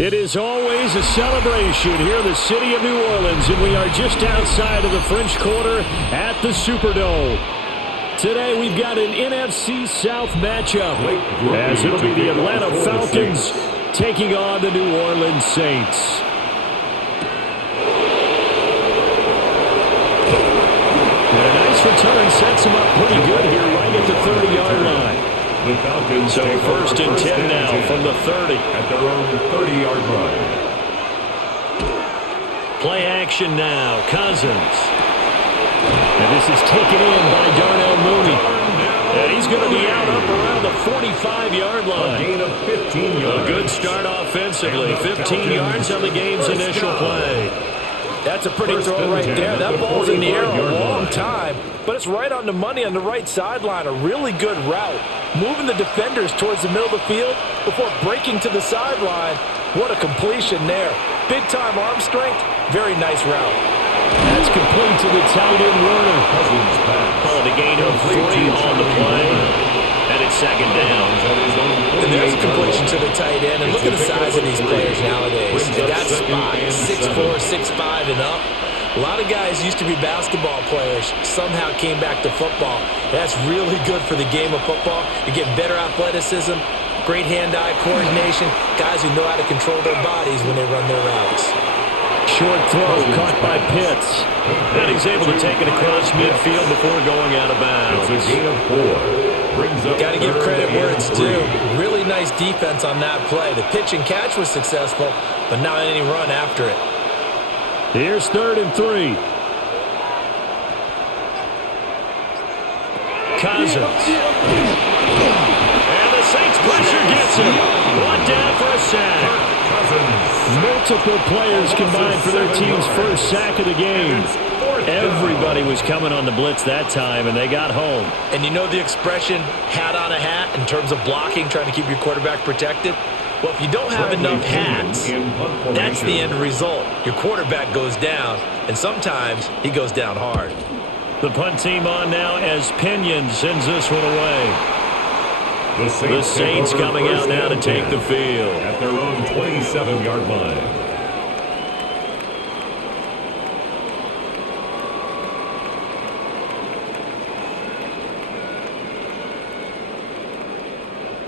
It is always a celebration here in the city of New Orleans, and we are just outside of the French Quarter at the Superdome. Today we've got an NFC South matchup, as it'll be the Atlanta Falcons taking on the New Orleans Saints. And a nice return sets them up pretty good here right at the 30-yard line. The Falcons so first and 10 now from the 30. At their own 30-yard line. Play action now. Cousins. And this is taken in by Darnell Mooney. And he's going to be out up around the 45-yard line. A gain of 15 yards. A good start offensively. 15 yards on the game's initial play. That's a pretty throw right there. That ball's in the air a long time, but it's right on the money on the right sideline. A really good route. Moving the defenders towards the middle of the field before breaking to the sideline. What a completion there. Big-time arm strength. Very nice route. That's complete to the tight end Werner. Called a gain of 3 on the play. And it's second down. And there's a completion to the tight end. And look at the size of these players nowadays. And that spot, 6'4", 6'5", and up. A lot of guys used to be basketball players, somehow came back to football. That's really good for the game of football. You get better athleticism, great hand-eye coordination, guys who know how to control their bodies when they run their routes. Short throw caught by Pitts. And he's able to take it across midfield before going out of bounds. It's a gain of 4. Got to give credit where it's due. Really nice defense on that play. The pitch and catch was successful, but not any run after it. Here's 3rd and 3. Cousins. And the Saints pressure gets him. One down for a sack. Multiple players combined for their team's first sack of the game. Everybody was coming on the blitz that time, and they got home. And you know the expression, hat on a hat, in terms of blocking, trying to keep your quarterback protected? Well, if you don't have enough hats, that's the end result. Your quarterback goes down, and sometimes he goes down hard. The punt team on now as Pinion sends this one away. The Saints coming out now to take the field. At their own 27-yard line.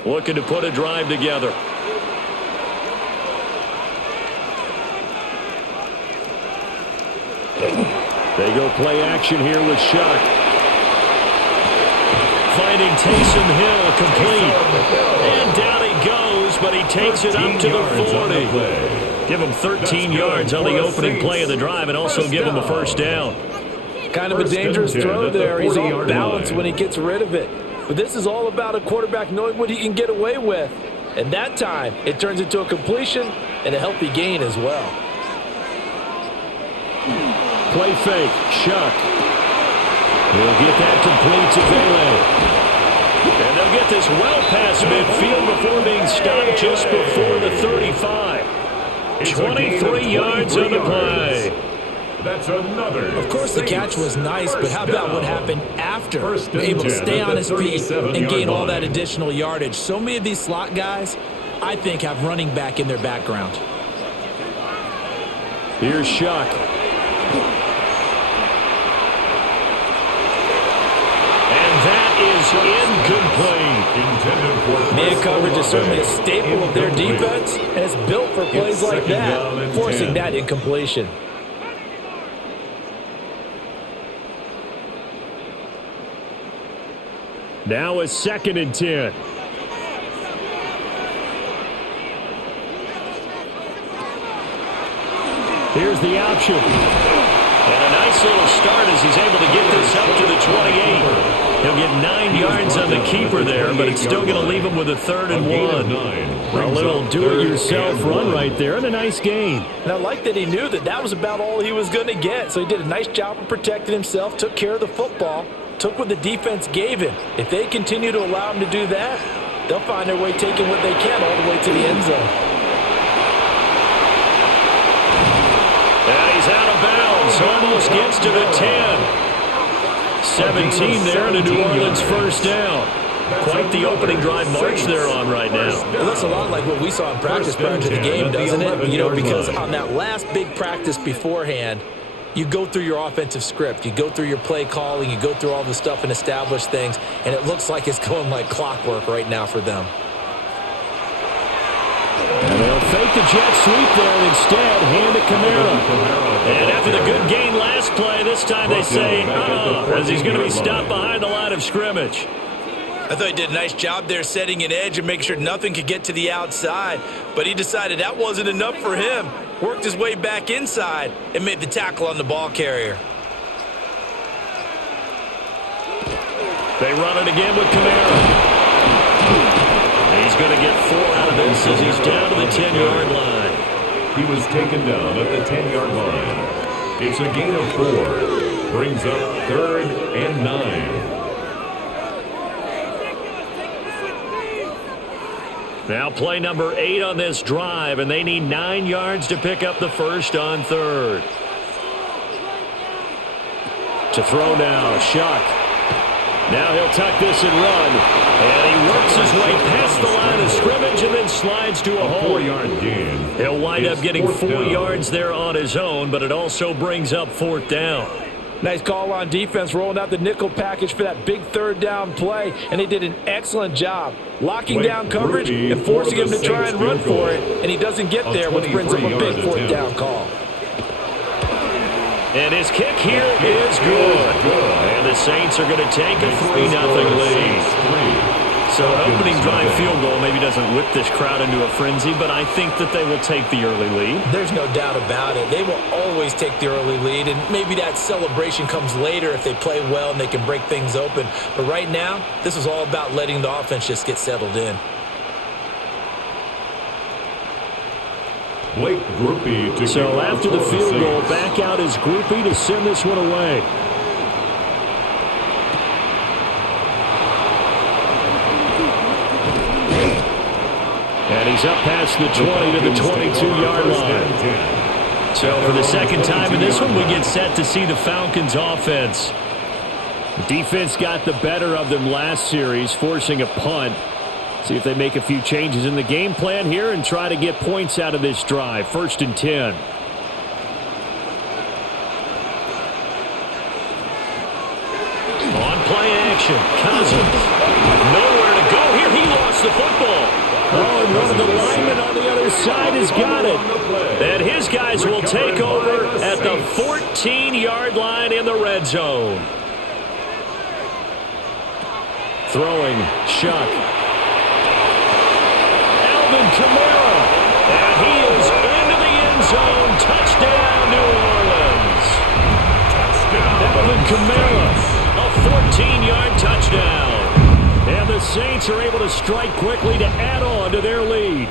Looking to put a drive together. They go play action here with Shuck. Finding Taysom Hill complete. And down he goes, but he takes it up to the 40. Give him 13 yards on the opening play of the drive and also give him a first down. Kind of a dangerous throw there. He's off balance when he gets rid of it. But this is all about a quarterback knowing what he can get away with. And that time, it turns into a completion and a healthy gain as well. Play fake, Shuck. He'll get that complete to Vele. And they'll get this well past midfield before being stopped just before the 35. 23 yards on the play. That's another. Of course, the catch was nice, but how about what happened after? Able to stay on his feet and gain all that additional yardage. So many of these slot guys, I think, have running back in their background. Here's Shuck. And that is incomplete. Man coverage is certainly a staple of their defense, and it's built for plays like that, forcing that incompletion. Now a 2nd and 10. Here's the option. And a nice little start as he's able to get this up to the 28. He'll get 9 yards on the keeper there, but it's still going to leave him with a 3rd and 1. A little do-it-yourself run right there and a nice gain. And I like that he knew that that was about all he was going to get. So he did a nice job of protecting himself, took care of the football, took what the defense gave him. If they continue to allow him to do that, they'll find their way taking what they can all the way to the end zone. And he's out of bounds. Almost gets to the 10. 17 there and a New Orleans first down. Quite the opening drive march they're on right now. It looks a lot like what we saw in practice prior to the game, doesn't it? You know, because on that last big practice beforehand, you go through your offensive script. You go through your play calling. You go through all the stuff and establish things, and it looks like it's going like clockwork right now for them. And they'll fake the jet sweep there and instead hand it Kamara. And after the good gain last play, this time they say, as he's going to be stopped behind the line of scrimmage. I thought he did a nice job there setting an edge and making sure nothing could get to the outside. But he decided that wasn't enough for him. Worked his way back inside and made the tackle on the ball carrier. They run it again with Kamara. He's going to get 4 out of this as he's down to the 10-yard line. He was taken down at the 10-yard line. It's a gain of 4. Brings up 3rd and 9. Now play number 8 on this drive, and they need 9 yards to pick up the first on 3rd. To throw now, Shuck. Now he'll tuck this and run. And he works his way past the line of scrimmage and then slides to a hole. 4-yard gain. He'll wind up getting 4 yards there on his own, but it also brings up 4th down. Nice call on defense, rolling out the nickel package for that big 3rd down play, and they did an excellent job locking down coverage and forcing him to try and run for it, and he doesn't get there, which brings up a big 4th down call. And his kick here is good. And the Saints are going to take a 3-0 lead. So an opening drive field goal maybe doesn't whip this crowd into a frenzy, but I think that they will take the early lead. There's no doubt about it. They will always take the early lead, and maybe that celebration comes later if they play well and they can break things open. But right now, this is all about letting the offense just get settled in. So after the field goal, back out is Groupie to send this one away. And he's up past the 20 to the 22-yard line. So for the second time in this one, we get set to see the Falcons offense. Defense got the better of them last series, forcing a punt. See if they make a few changes in the game plan here and try to get points out of this drive. 1st and 10. On play action, Cousins. Nowhere to go here. He lost the football. Oh, and one of the linemen on the other side has got it. And his guys will take over at the 14-yard line in the red zone. Throwing, Shuck. Kamara, and he is into the end zone. Touchdown, New Orleans. Alvin Kamara, a 14-yard touchdown. And the Saints are able to strike quickly to add on to their lead.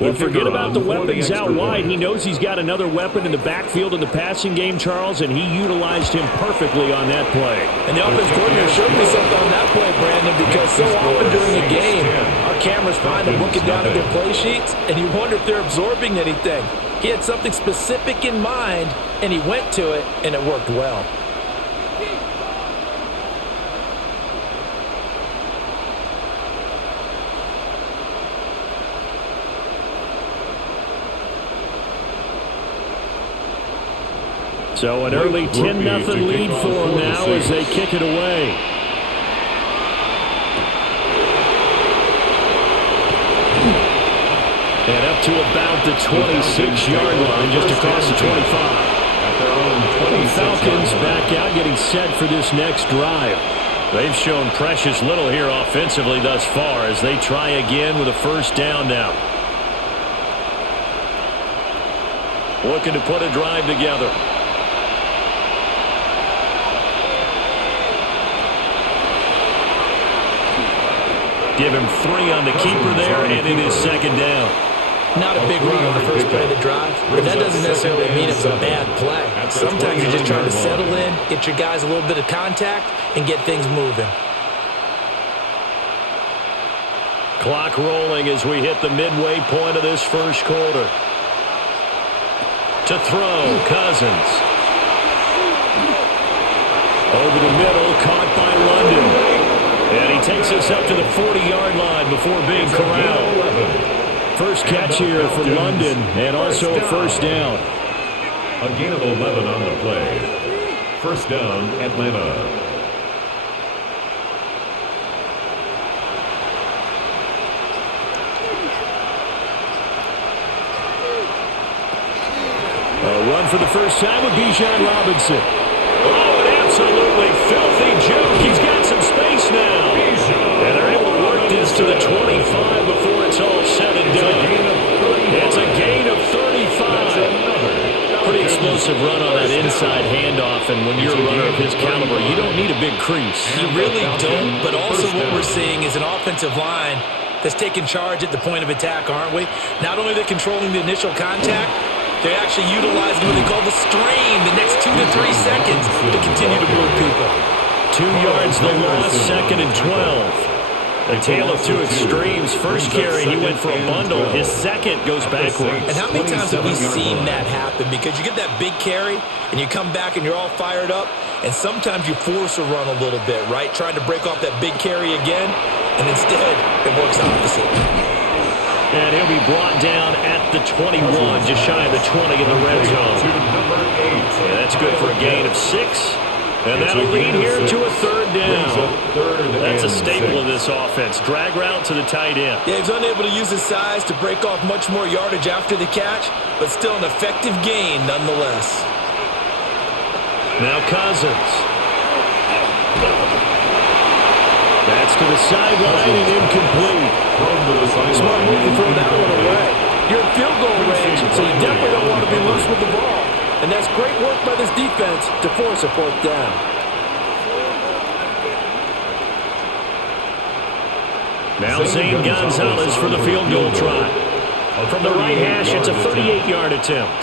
Well, forget about the weapons out wide. He knows he's got another weapon in the backfield in the passing game, Charles, and he utilized him perfectly on that play. And the offense coordinator showed me something on that play, Brandon, because so often during the game, our cameras find them looking down at their play sheets, and you wonder if they're absorbing anything. He had something specific in mind, and he went to it, and it worked well. So an early 10-0 lead for them now as they kick it away. And up to about the 26-yard line, just across the 25. The Falcons back out, getting set for this next drive. They've shown precious little here offensively thus far as they try again with a 1st down now. Looking to put a drive together. Give him 3 on the keeper there, and it is 2nd down. Not a big run on the first play of the drive, but that doesn't necessarily mean it was a bad play. Sometimes you're just trying to settle in, get your guys a little bit of contact, and get things moving. Clock rolling as we hit the midway point of this first quarter. To throw, Cousins. Over the middle, caught by London. takes us up to the 40-yard line before being corralled. First catch here for London, and also a first down. A gain of 11 on the play. First down, Atlanta. A run for the first time with Bijan Robinson. Oh, an absolutely filthy juke. He's got some space now. And they're able to work this to the 25 before it's all said and done. It's a gain of 35. Pretty explosive run on that inside handoff, and when you're a runner of his caliber, you don't need a big crease. You really don't, but also what we're seeing is an offensive line that's taking charge at the point of attack, aren't we? Not only are they controlling the initial contact, they're actually utilizing what they call the strain the next 2 to 3 seconds to continue to move people. 2 yards the loss, second and 12. A tale of two extremes. First carry, he went for a bundle. His second goes backwards. And how many times have we seen that happen? Because you get that big carry, and you come back and you're all fired up, and sometimes you force a run a little bit, right? Trying to break off that big carry again, and instead it works opposite. And he'll be brought down at the 21, just shy of the 20 in the red zone. Yeah, that's good for a gain of 6. And that'll lead here to a third down. That's a staple of this offense. Drag route to the tight end. Yeah, he's unable to use his size to break off much more yardage after the catch, but still an effective gain nonetheless. Now Cousins. That's to the sideline and incomplete. Smart move to throw that one away. You're in field goal range, so you definitely don't want to be loose with the ball. And that's great work by this defense to force a fourth down. Now Zane Gonzalez for the field goal try. From the right hash, it's a 38-yard attempt.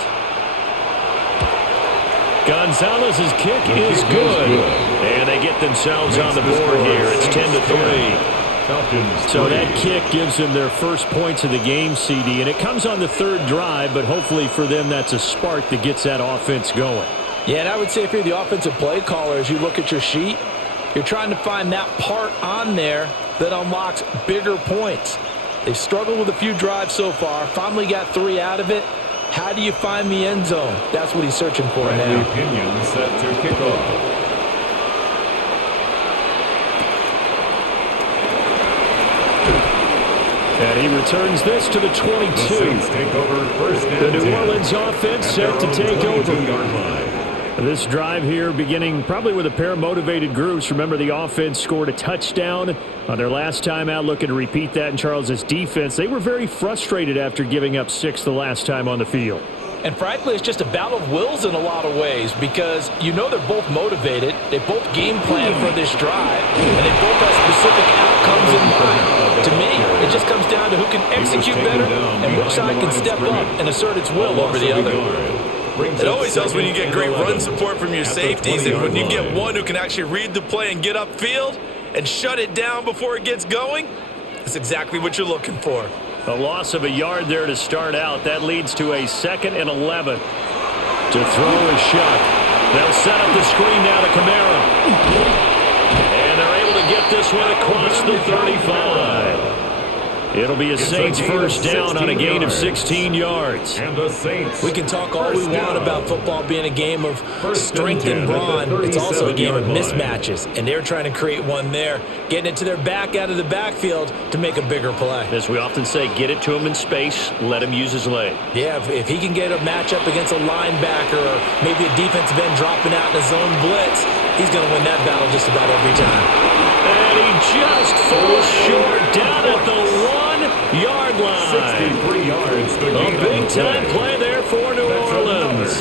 Gonzalez's kick is good. And they get themselves on the board here. It's 10-3. So that kick gives them their first points of the game, CD, and it comes on the third drive, but hopefully for them that's a spark that gets that offense going. Yeah, and I would say if you're the offensive play caller, as you look at your sheet, you're trying to find that part on there that unlocks bigger points. They've struggled with a few drives so far, finally got 3 out of it. How do you find the end zone? That's what he's searching for now. Opinion set to kick off. And he returns this to the 22. The New Orleans offense set to take over. This drive here beginning probably with a pair of motivated groups. Remember, the offense scored a touchdown on their last time out, looking to repeat that in Charles's defense. They were very frustrated after giving up 6 the last time on the field. And frankly, it's just a battle of wills in a lot of ways because you know they're both motivated. They both game plan for this drive, and they both have specific outcomes in mind. To me, it just comes down to who can execute better and which side can step up and assert its will over the other. It always helps when you get great run support from your safeties, and when you get one who can actually read the play and get upfield and shut it down before it gets going, that's exactly what you're looking for. A loss of a yard there to start out. That leads to a 2nd and 11. To throw is Shuck. They'll set up the screen now to Kamara. And they're able to get this one across the 35. It'll be a Saints first down on a gain of 16 yards. We can talk all we want about football being a game of strength and brawn. It's also a game of mismatches, and they're trying to create one there, getting it to their back out of the backfield to make a bigger play. As we often say, get it to him in space, let him use his leg. Yeah, if he can get a matchup against a linebacker or maybe a defensive end dropping out in a zone blitz, he's going to win that battle just about every time. And he just falls short down at the 1-yard line. 63 yards. A big-time play there for New Orleans.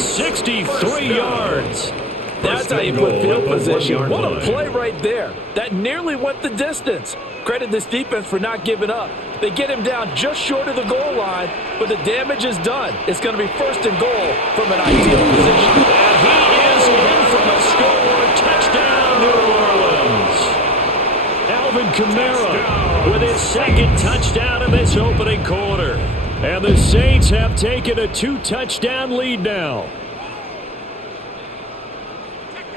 63 yards. That's how you put field position. What a play right there. That nearly went the distance. Credit this defense for not giving up. They get him down just short of the goal line, but the damage is done. It's going to be 1st and goal from an ideal position. And he is in for the score. Touchdown, New Orleans. Alvin Kamara with his 2nd touchdown in this opening quarter. And the Saints have taken a 2-touchdown lead now.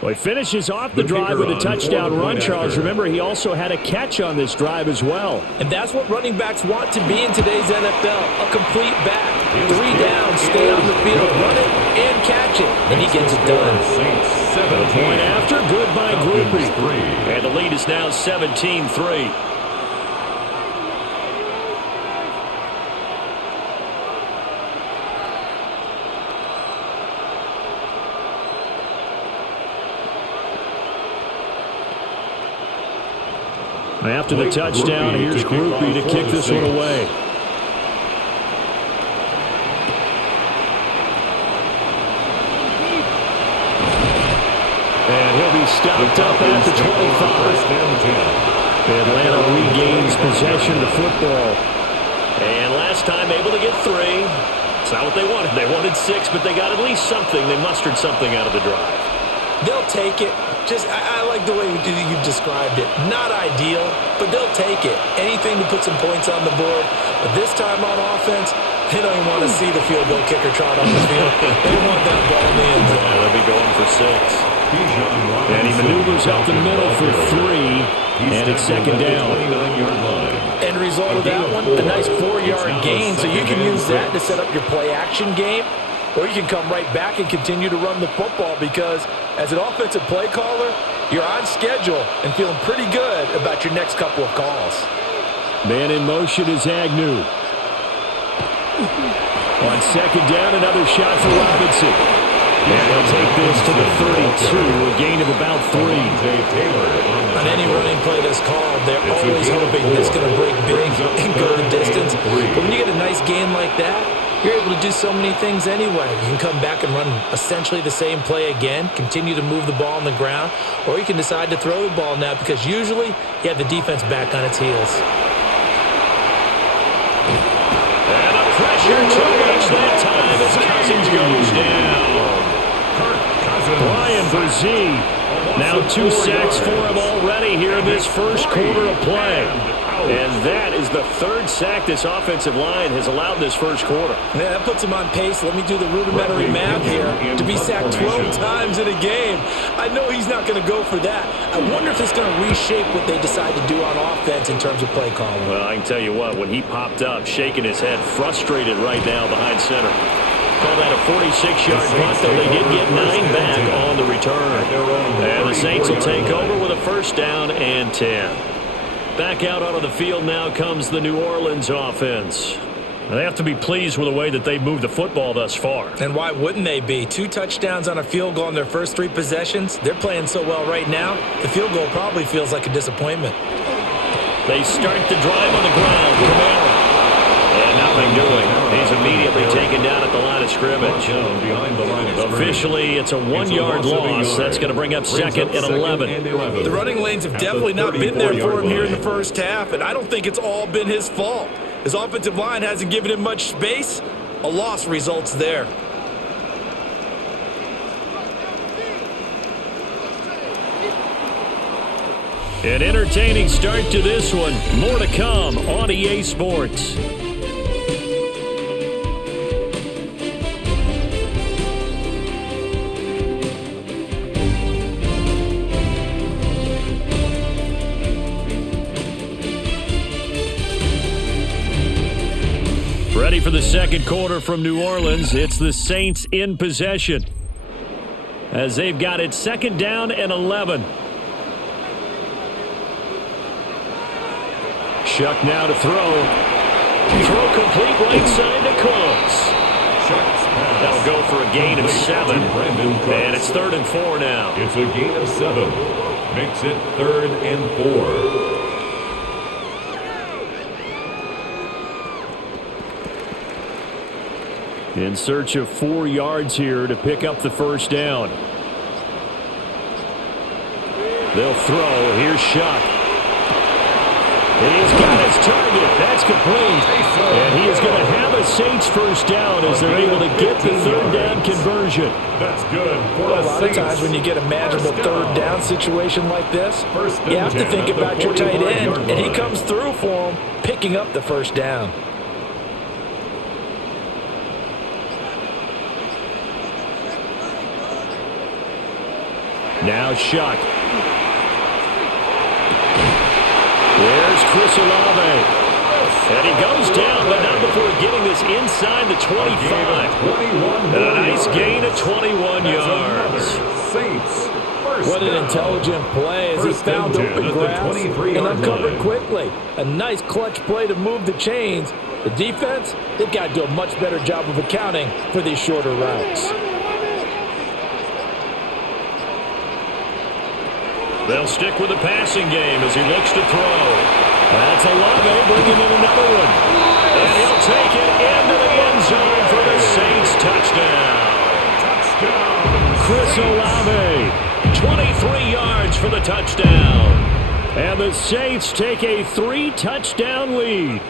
Well, he finishes off the drive with a touchdown run, Charles. Remember, he also had a catch on this drive as well. And that's what running backs want to be in today's NFL, a complete back. 3 down, stay on the field, run it, and catch it. And he gets it done. The point after, good by Groupie. And the lead is now 17-3. After the touchdown, here's Groupie to kick this one away. And he'll be stopped up at the 25. Atlanta regains possession of the football. And last time able to get 3. It's not what they wanted. They wanted 6, but they got at least something. They mustered something out of the drive. They'll take it. I like the way you've described it. Not ideal, but they'll take it. Anything to put some points on the board. But this time on offense, they don't even want to see the field goal kicker trot on the field. They want that ball in the end zone. Yeah, they'll be going for 6. And he maneuvers up the middle for 3. And it's second down. End result of that one, a nice 4-yard gain. So you can use that to set up your play-action game. Or you can come right back and continue to run the football because as an offensive play caller, you're on schedule and feeling pretty good about your next couple of calls. Man in motion is Agnew. On second down, another shot for Robinson. And he'll take this to the 32, a gain of about 3. On any running play that's called, they're always hoping it's going to break big and go the distance. But when you get a nice game like that, you're able to do so many things anyway. You can come back and run essentially the same play again, continue to move the ball on the ground, or you can decide to throw the ball now because usually you have the defense back on its heels. And a pressure change that time as Cousins goes down. Brian Brzee, now 2 sacks for him already here in this first quarter of play. And that is the 3rd sack this offensive line has allowed this first quarter. Yeah, that puts him on pace. Let me do the rudimentary math here. To be sacked 12 times in a game, I know he's not going to go for that. I wonder if it's going to reshape what they decide to do on offense in terms of play calling. Well, I can tell you what, when he popped up, shaking his head, frustrated right now behind center. Call that a 46-yard punt, though they did get 9 back on the return. And the Saints will take over with a first down and 10. Back out onto the field now comes the New Orleans offense. They have to be pleased with the way that they've moved the football thus far. And why wouldn't they be? 2 touchdowns on a field goal in their first 3 possessions. They're playing so well right now, the field goal probably feels like a disappointment. They start the drive on the ground. Kamara. And nothing doing. He's immediately taken down at the line of scrimmage. Officially, it's a 1-yard loss. That's going to bring up second and 11. The running lanes have definitely not been there for him here in the first half, and I don't think it's all been his fault. His offensive line hasn't given him much space. A loss results there. An entertaining start to this one. More to come on EA Sports. Ready for the second quarter from New Orleans. It's the Saints in possession as they've got it second down and 11. Shuck now to throw. Throw complete right side to Cooks. That'll go for a gain of 7. And it's 3rd and 4 now. It's a gain of 7. Makes it 3rd and 4. In search of 4 yards here to pick up the first down. They'll throw. Here's Shuck. He's got his target. That's complete. And he is going to have a Saints first down as they're able to get the 3rd down conversion. That's good. A lot of times when you get a manageable 3rd down situation like this, you have to think about your tight end, and he comes through for him, picking up the first down. Now Shuck. There's Chris Olave. And he goes down, but not before getting this inside the 25. And a nice gain of 21 yards. What an intelligent play as he found open grass and uncovered quickly. A nice clutch play to move the chains. The defense, they've got to do a much better job of accounting for these shorter routes. They'll stick with the passing game as he looks to throw. That's Olave bringing in another one. And he'll take it into the end zone for the Saints touchdown. Chris Olave, 23 yards for the touchdown. And the Saints take a 3-touchdown lead.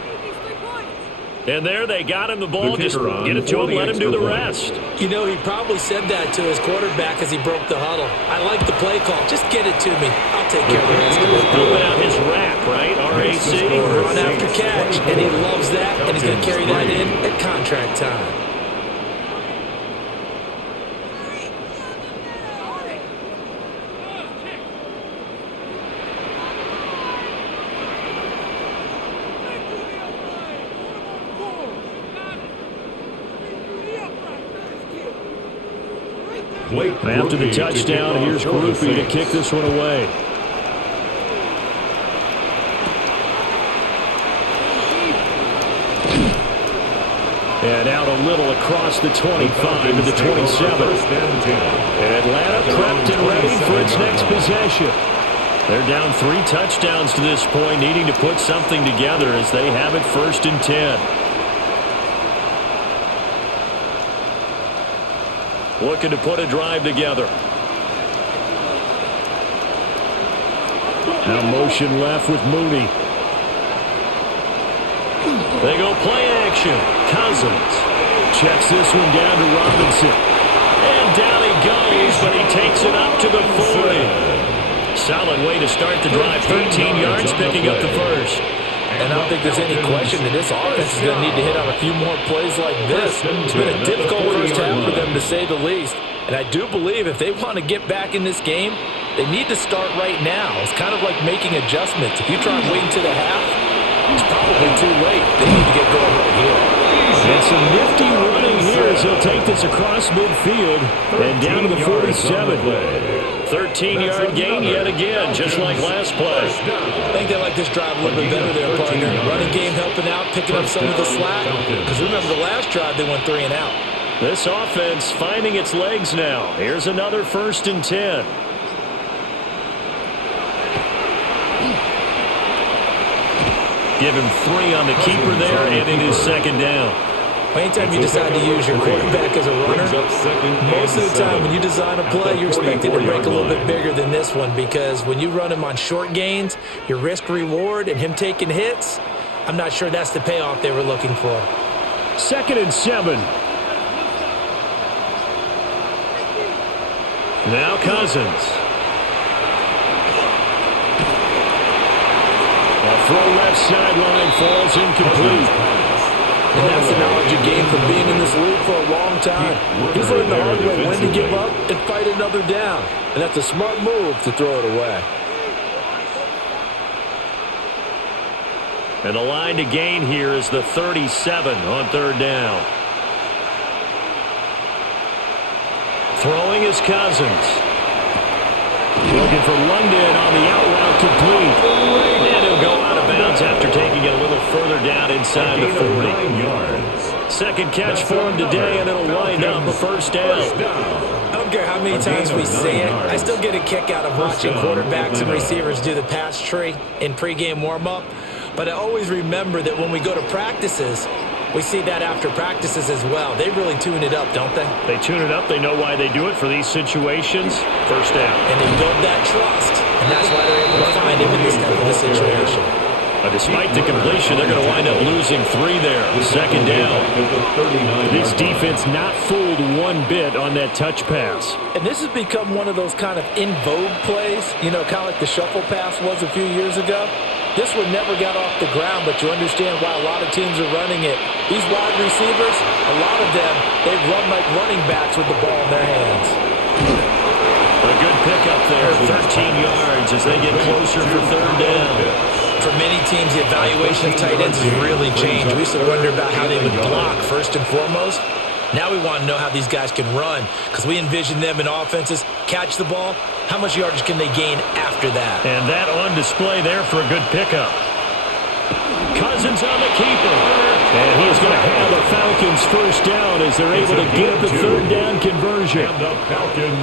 And there they got him the ball. Just get it to him, let him do the rest. You know, he probably said that to his quarterback as he broke the huddle. I like the play call. Just get it to me. I'll take care of the rest of it. Open out his rap, right? RAC. Run after catch. And he loves that. And he's going to carry that in at contract time. After the touchdown, here's Groupie to kick this one away. And out a little across the 25 to the 27. Atlanta prepped and ready for its next possession. They're down 3 touchdowns to this point, needing to put something together as they have it 1st and 10. Looking to put a drive together. Now motion left with Mooney. They go play action. Cousins checks this one down to Robinson. And down he goes, but he takes it up to the 40. Solid way to start the drive. 13 yards, picking up the first. And I don't think there's any question that this offense is going to need to hit on a few more plays like this. It's been a difficult first half for them, to say the least. And I do believe if they want to get back in this game, they need to start right now. It's kind of like making adjustments. If you try and wait until the half, it's probably too late. They need to get going right here. And some nifty running here as he'll take this across midfield and down to the 47. 13-yard gain yet again, just like last play. I think they like this drive a little bit better there, partner. Running game helping out, picking up some of the slack. Because remember, the last drive they went 3 and out. This offense finding its legs now. Here's another 1st and 10. Give him 3 on the keeper there, and it is 2nd down. Anytime you decide to use your quarterback as a runner, most of the time when you design a play, you're expected to break a little bit bigger than this one, because when you run him on short gains, your risk-reward and him taking hits, I'm not sure that's the payoff they were looking for. 2nd and 7. Now Cousins. A throw left sideline falls incomplete. And that's the knowledge you gain from being in this league for a long time. He's learned the hard way when to give up and fight another down. And that's a smart move to throw it away. And the line to gain here is the 37 on 3rd down. Throwing is Cousins. Looking for London on the out route complete. And he'll go out of bounds after taking it a little further down inside the 40. 2nd catch for him today, and it'll wind up a 1st down. I don't care how many times we say it, I still get a kick out of watching quarterbacks and receivers do the pass tree in pregame warm-up. But I always remember that when we go to practices, we see that after practices as well. They really tune it up, don't they? They tune it up. They know why they do it for these situations. 1st down. And they build that trust, and that's why they're able to find him in this type of a situation. Despite the completion, they're going to wind up losing 3 there. 2nd down. This defense not fooled one bit on that touch pass. And this has become one of those kind of in vogue plays, you know, kind of like the shuffle pass was a few years ago. This one never got off the ground, but you understand why a lot of teams are running it. These wide receivers, a lot of them, they run like running backs with the ball in their hands. A good pickup there, 13 yards as they get closer for third down. For many teams, the evaluation of tight ends has really changed. We used to wonder about how they would block first and foremost. Now we want to know how these guys can run because we envision them in offenses, catch the ball. How much yardage can they gain after that? And that on display there for a good pickup. Cousins on the keeper. And he is going to have the Falcons first down as they're able to get the third down conversion.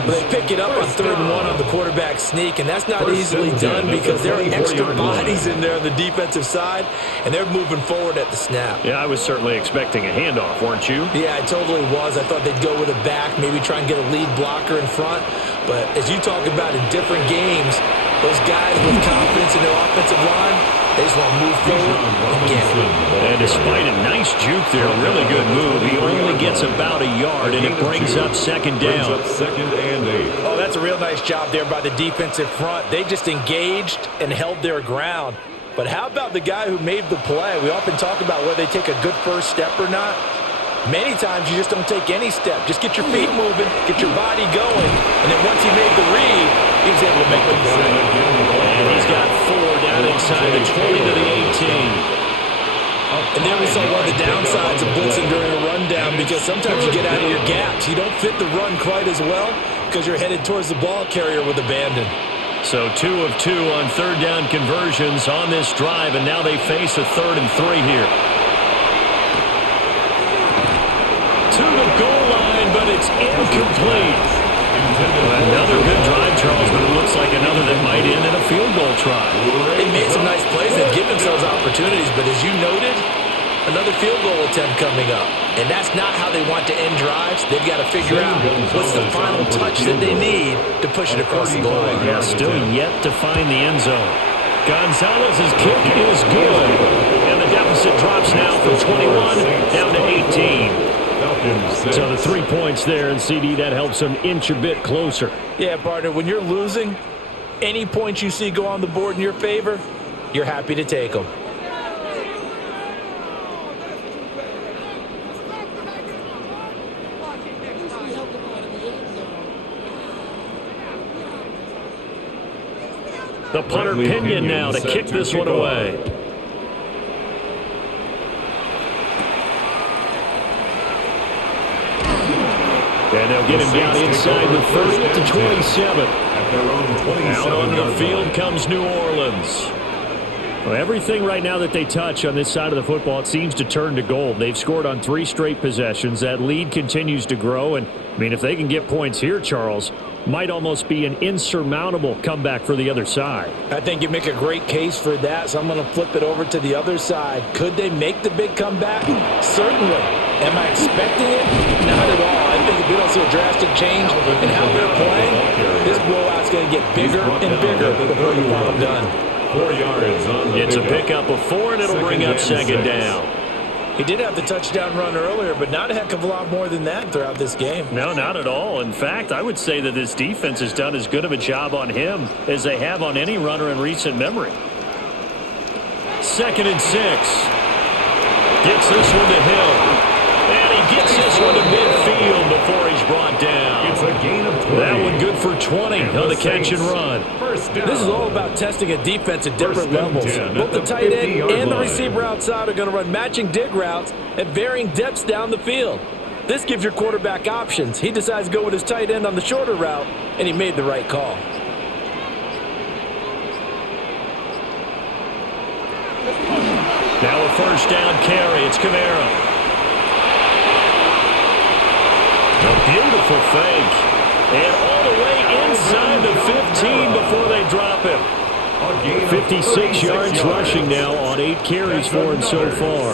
They pick it up on 3rd and 1 on the quarterback sneak, and that's not easily done because there are extra bodies in there on the defensive side, and they're moving forward at the snap. Yeah, I was certainly expecting a handoff, weren't you? Yeah, I totally was. I thought they'd go with a back, maybe try and get a lead blocker in front. But as you talk about in different games, those guys with confidence in their offensive line, they just want to move forward and get it. And despite a nice juke there, a really good move, he only gets about a yard, and it brings up second down. Oh, that's a real nice job there by the defensive front. They just engaged and held their ground. But how about the guy who made the play? We often talk about whether they take a good first step or not. Many times you just don't take any step. Just get your feet moving, get your body going, and then once he made the read, he was able to make the play. And he's got 4 down inside the 20 to the 18. And there we saw one of the downsides of blitzing during a rundown because sometimes you get out of your gaps. You don't fit the run quite as well because you're headed towards the ball carrier with abandon. So 2 of 2 on third down conversions on this drive, and now they face a 3rd and 3 here. To the goal line, but it's incomplete. Another good drive, Charles, but it looks like another that might end in a field goal try. They made some nice plays. They've given themselves opportunities, but as you noted, another field goal attempt coming up. And that's not how they want to end drives. They've got to figure out what's the final touch that they need to push it across the goal line. Yeah, still yet to find the end zone. Gonzalez's kick is good. And the deficit drops now from 21 down to 18. So the 3 points there, and CD, that helps them inch a bit closer. Yeah, partner, when you're losing, any points you see go on the board in your favor, you're happy to take them. The punter Pinion now to kick this one away. And they'll get him down inside the 30 at the 27. Out on the field comes New Orleans. Well, everything right now that they touch on this side of the football, it seems to turn to gold. They've scored on 3 straight possessions. That lead continues to grow. And, I mean, if they can get points here, Charles, might almost be an insurmountable comeback for the other side. I think you make a great case for that, so I'm going to flip it over to the other side. Could they make the big comeback? Certainly. Am I expecting it? Not at all. I think if we don't see a drastic change in how they're playing, this blowout's going to get bigger and bigger before you want them done. 4 yards on the It's a pickup of 4, and it'll bring up second down. He did have the touchdown run earlier, but not a heck of a lot more than that throughout this game. No, not at all. In fact, I would say that this defense has done as good of a job on him as they have on any runner in recent memory. 2nd and 6. Gets this one to Hill. And he gets this one to midfield before he's brought down. It's a gain of 20. That one good for 20 on the catch and run. This is all about testing a defense at different levels. Both the tight end and the receiver outside are going to run matching dig routes at varying depths down the field. This gives your quarterback options. He decides to go with his tight end on the shorter route, and he made the right call. Now a first down carry. It's Kamara. A beautiful fake. And all the way inside the 15 before they drop him. 56 yards rushing now on 8 carries for him so far.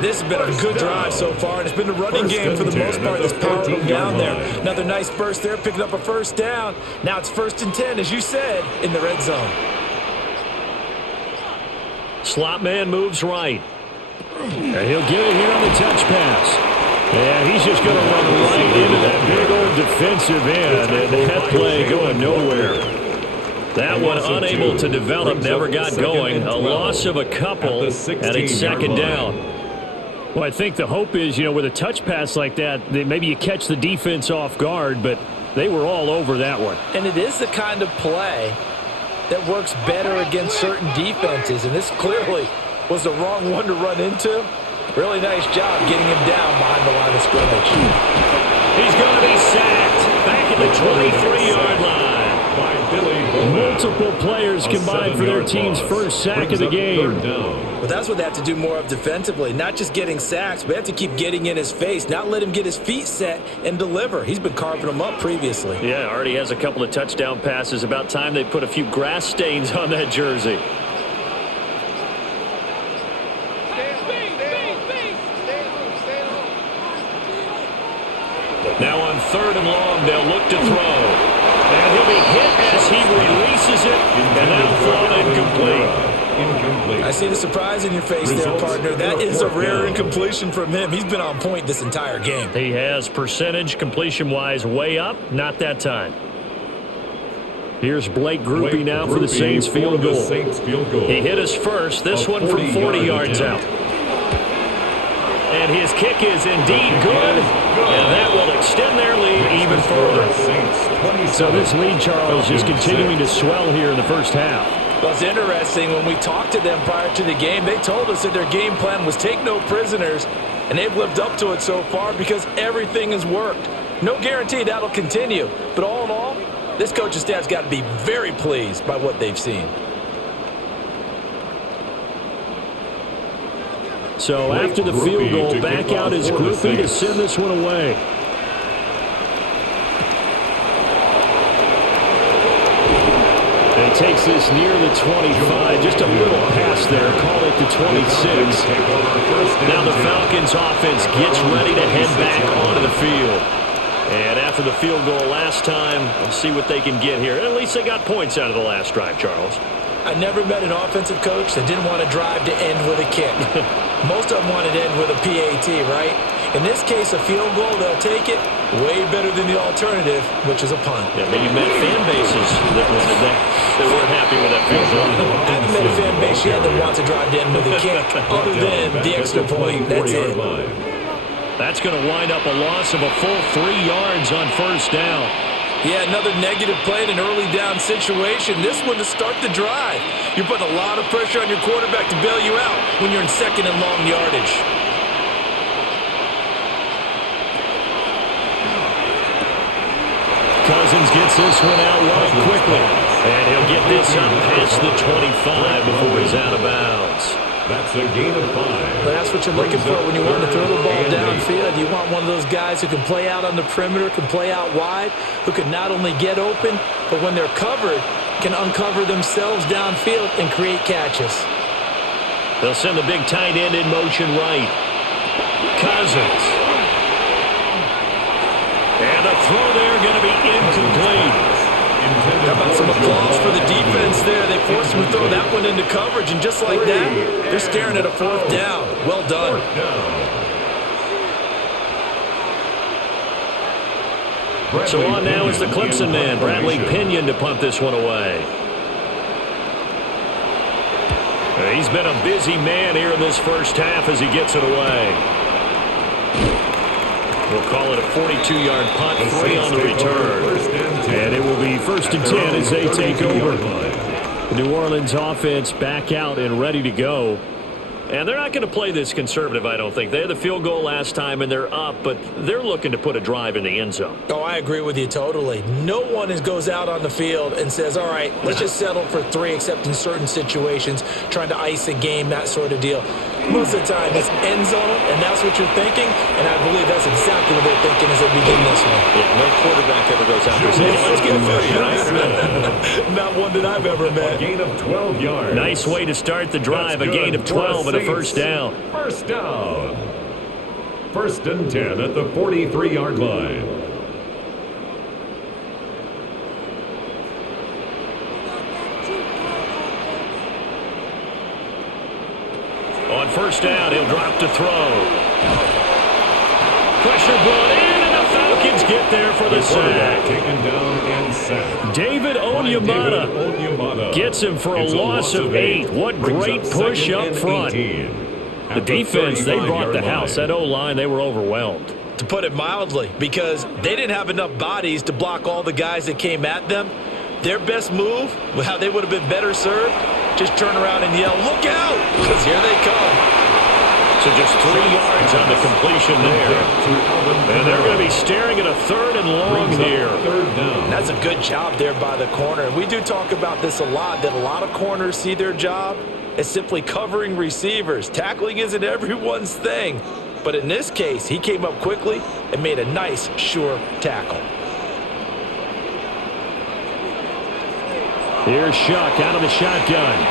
This has been a good drive so far, and it's been a running game for the most part that's powered them down there. Another nice burst there, picking up a first down. Now it's 1st and 10, as you said, in the red zone. Slot man moves right. And he'll get it here on the touch pass. And he's just going to run right into that big old defensive end, and that play going nowhere. That one unable to develop, never got going. A loss of a couple, and it's second down. Well, I think the hope is, with a touch pass like that, maybe you catch the defense off guard, but They were all over that one. And it is the kind of play that works better against certain defenses, and this clearly was the wrong one to run into. Really nice job getting him down behind the line of scrimmage. He's going to be sacked back at the 23-yard line. Multiple players combined for their team's first sack of the game. Well, that's what they have to do more of defensively. Not just getting sacks, but they have to keep getting in his face, not let him get his feet set and deliver. He's been carving them up previously. Yeah, already has a couple of touchdown passes. About time they put a few grass stains on that jersey. Now on 3rd and long, they'll look to throw. And he'll be hit as he releases it, and that'll fall incomplete. I see the surprise in your face there, partner. That is a rare incompletion from him. He's been on point this entire game. He has percentage completion-wise way up, not that time. Here's Blake Groupie now for the Saints field goal. He hit us first, this one from 40 yards out. And his kick is indeed good, and that will extend their lead even further. So this lead, Charles, is continuing to swell here in the first half. Well, it's interesting. When we talked to them prior to the game, they told us that their game plan was take no prisoners, and they've lived up to it so far because everything has worked. No guarantee that'll continue, but all in all, this coaching staff's got to be very pleased by what they've seen. So after the field goal, back out is Groupie to send this one away. And he takes this near the 25, just a little pass there, call it the 26. Now the Falcons offense gets ready to head back onto the field. And after the field goal last time, we'll see what they can get here. At least they got points out of the last drive, Charles. I never met an offensive coach that didn't want to drive to end with a kick. Most of them wanted to end with a PAT, right? In this case, a field goal, they'll take it way better than the alternative, which is a punt. Yeah, but you met fan bases that wanted that. They weren't happy with that field goal. I haven't met a fan base yet that wants to drive to end with a kick, other than the extra point. That's it. That's going to wind up a loss of a full 3 yards on first down. Yeah, another negative play in an early down situation. This one to start the drive. You're putting a lot of pressure on your quarterback to bail you out when you're in 2nd and long yardage. Cousins gets this one out wide quickly. And he'll get this up past the 25 before he's out of bounds. That's a gain of 5. But that's what you're looking for when you want to throw the ball downfield. You want one of those guys who can play out on the perimeter, can play out wide, who can not only get open, but when they're covered, can uncover themselves downfield and create catches. They'll send the big tight end in motion right. Cousins. And the throw there going to be incomplete. How about some applause for the defense there? They forced him to throw that one into coverage, and just like that, they're staring at a 4th down. Well done. So on now is the Clemson man, Bradley Pinion, to punt this one away. He's been a busy man here in this first half as he gets it away. We'll call it a 42-yard punt, 3 on the return. And it will be 1st and 10 as they take over. The New Orleans offense back out and ready to go. And they're not going to play this conservative, I don't think. They had the field goal last time, and they're up, but they're looking to put a drive in the end zone. Oh, I agree with you totally. No one goes out on the field and says, all right, let's just settle for 3, except in certain situations, trying to ice a game, that sort of deal. Most of the time, it's end zone, and that's what you're thinking, and I believe that's exactly what they're thinking as they begin this one. Yeah, no quarterback ever goes out there saying, let's get it for you. Not one that I've ever met. A gain of 12 yards. Nice way to start the drive, a gain of 12 and a first down. First down. 1st and 10 at the 43-yard line. On first down, he'll drop to throw. Pressure brought in, and the Falcons get there for the sack. Taken down and sacked. David Onyemata gets him for a loss of 8. What great push up front. The defense, they brought the house. That O-line, they were overwhelmed. to put it mildly, because they didn't have enough bodies to block all the guys that came at them. Their best move, how they would have been better served, just turn around and yell, "Look out!" because here they come. So just 3 yards on the completion there. And they're going to be staring at a 3rd and long here. That's a good job there by the corner. And we do talk about this a lot, that a lot of corners see their job as simply covering receivers. Tackling isn't everyone's thing. But in this case, he came up quickly and made a nice, sure tackle. Here's Shuck out of the shotgun.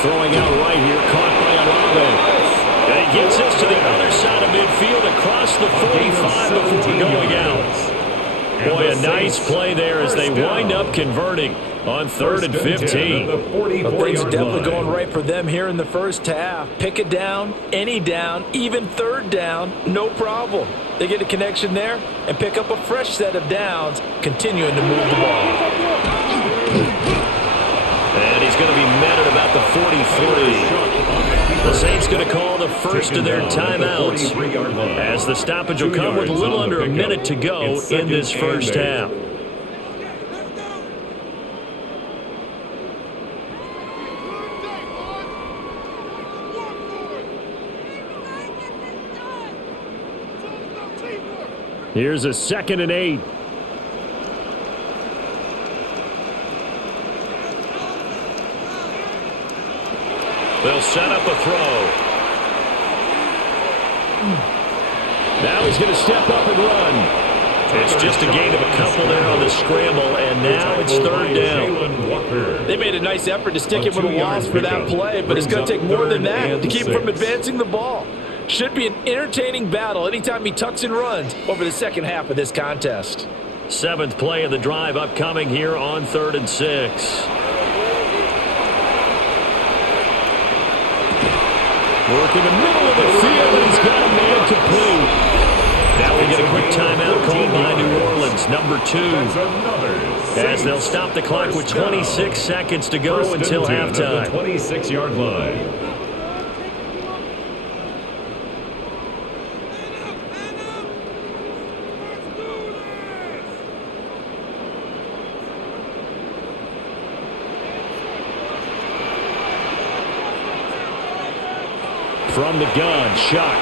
Throwing out right here, caught by Olave. And he gets us to the other side of midfield across the 45 before going out. Boy, a nice play there as they wind up converting on 3rd and 15. Well, things are definitely going right for them here in the first half. Pick it down, any down, even 3rd down, no problem. They get a connection there and pick up a fresh set of downs, continuing to move the ball. And he's going to be met at about the 43. The Saints going to call the first of their timeouts, as the stoppage will come with a little under a minute to go in this first half. Here's a 2nd and 8. They'll set up a throw. Now he's going to step up and run. It's just a gain of a couple there on the scramble, and now it's 3rd down. They made a nice effort to stick him with a loss for that play, but it's going to take more than that to keep him from advancing the ball. Should be an entertaining battle anytime he tucks and runs over the second half of this contest. 7th play of the drive upcoming here on 3rd and 6. Work in the middle of the field, and he's got a man complete. Now we get a quick timeout called by New Orleans, number 2. As they'll stop the clock with 26 seconds to go until halftime. 26-yard line. From the gun, Shuck.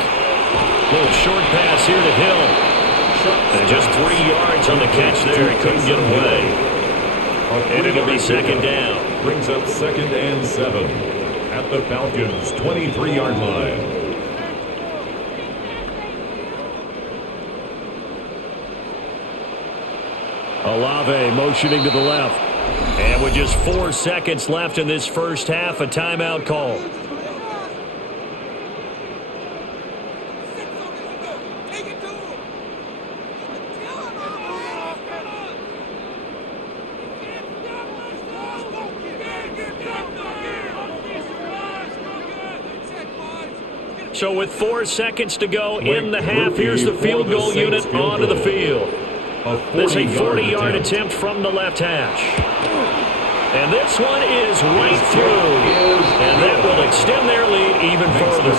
Little short pass here to Hill. And just 3 yards on the catch there. He couldn't get away. And it'll be 2nd down. Brings up 2nd and 7 at the Falcons' 23-yard line. Olave motioning to the left. And with just 4 seconds left in this first half, a timeout call. So with 4 seconds to go in the half, here's the field goal unit onto the field. This is a 40-yard attempt from the left hash. And this one is right through. And that will extend their lead even further.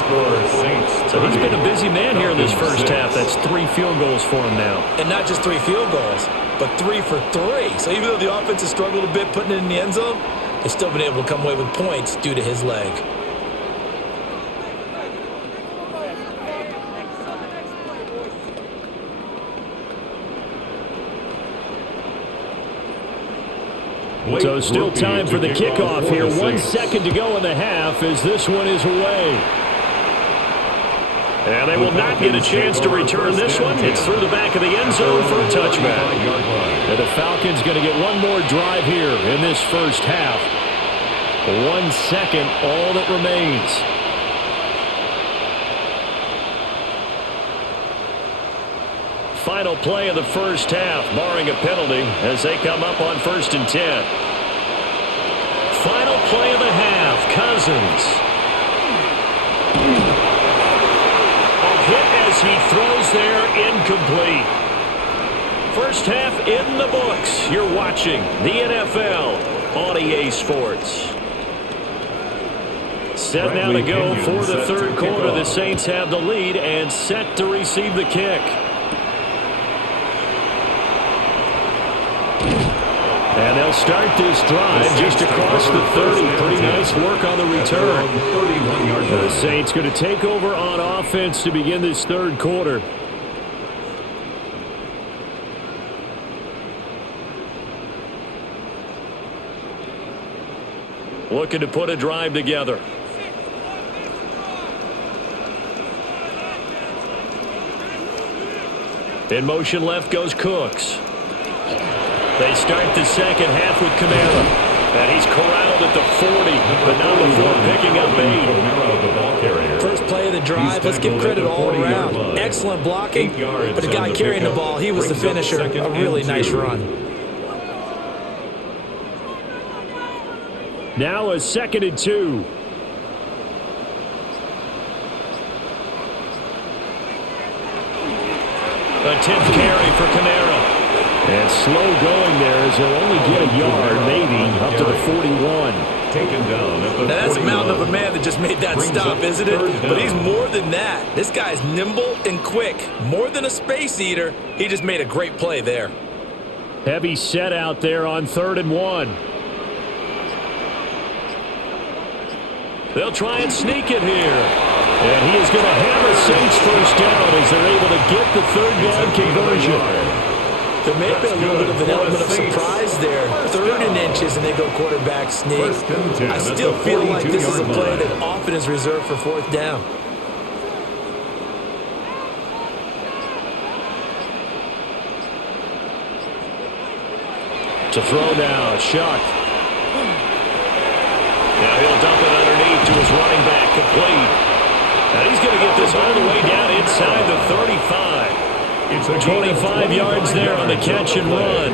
So he's been a busy man here in this first half. That's 3 field goals for him now. And not just 3 field goals, but 3 for 3. So even though the offense has struggled a bit putting it in the end zone, they've still been able to come away with points due to his leg. So still time for the kickoff here. 1 second to go in the half as this one is away. And they will not get a chance to return this one. It's through the back of the end zone for a touchback. And the Falcons going to get one more drive here in this first half. 1 second, all that remains. Final play of the first half, barring a penalty, as they come up on 1st and 10. Final play of the half, Cousins. A hit as he throws there, incomplete. First half in the books. You're watching the NFL on EA Sports. set now to go for the third quarter. The Saints have the lead and set to receive the kick. And they'll start this drive just across the 30. Pretty nice work on the return. The Saints going to take over on offense to begin this third quarter. Looking to put a drive together. In motion left goes Cooks. They start the second half with Kamara. And he's corralled at the 40, but not before picking up 8. First play of the drive, let's give credit all around. Excellent blocking, but the guy carrying the ball, he was the finisher. A really nice run. Now a 2nd and 2. A 10th carry for Kamara. And slow going there as he'll only get a yard, maybe, up to the 41. Taken down at the now that's 41. a mountain of a man that just made that stop, isn't it? But he's more than that. This guy's nimble and quick. More than a space eater, he just made a great play there. Heavy set out there on 3rd and 1. They'll try and sneak it here. And he is going to have a Saints first down as they're able to get the 3rd down conversion. There may have been a little bit of an element of surprise there. 3rd and inches, and they go quarterback sneak. I still feel like this is a play that often is reserved for 4th down. To throw now, Shuck. Now he'll dump it underneath to his running back, complete. Now he's going to get this all the way down inside the 35. It's 25 yards there on the catch and run.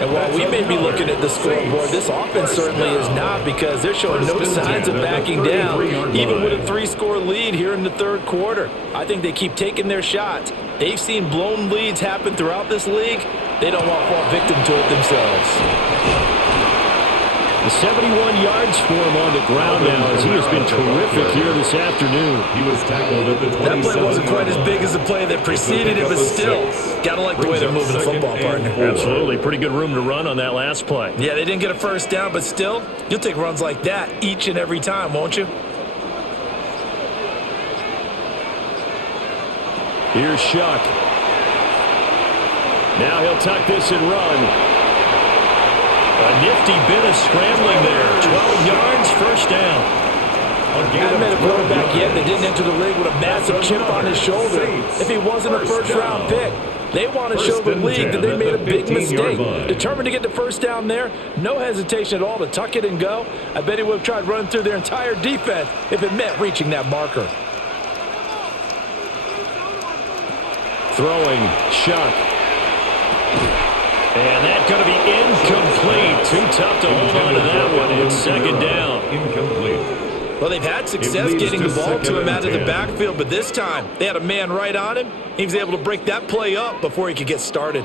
And while we may be looking at the scoreboard, this offense certainly is not, because they're showing no signs of backing down, even with a 3-score lead here in the 3rd quarter. I think they keep taking their shots. They've seen blown leads happen throughout this league. They don't want to fall victim to it themselves. 71 yards for him on the ground now, as he has been terrific here this afternoon. He was tackled at the 27. That play wasn't quite as big as the play that preceded it, but still, gotta like the way they're moving the football, partner. Absolutely. Pretty good room to run on that last play. Yeah, they didn't get a first down, but still, you'll take runs like that each and every time, won't you? Here's Shuck. Now he'll tuck this and run. A nifty bit of scrambling there. 12 yards, first down. Haven't met a quarterback yet that didn't enter the league with a massive chip on his shoulder. If he wasn't a first-round pick, they want to show the league that they made a big mistake. Determined to get the first down there, no hesitation at all to tuck it and go. I bet he would have tried running through their entire defense if it meant reaching that marker. Throwing, Shuck. And that's going to be incomplete. Too tough to hold on to that one. It's 2nd down. Incomplete. Well, they've had success getting the ball to him out of the backfield, but this time they had a man right on him. He was able to break that play up before he could get started.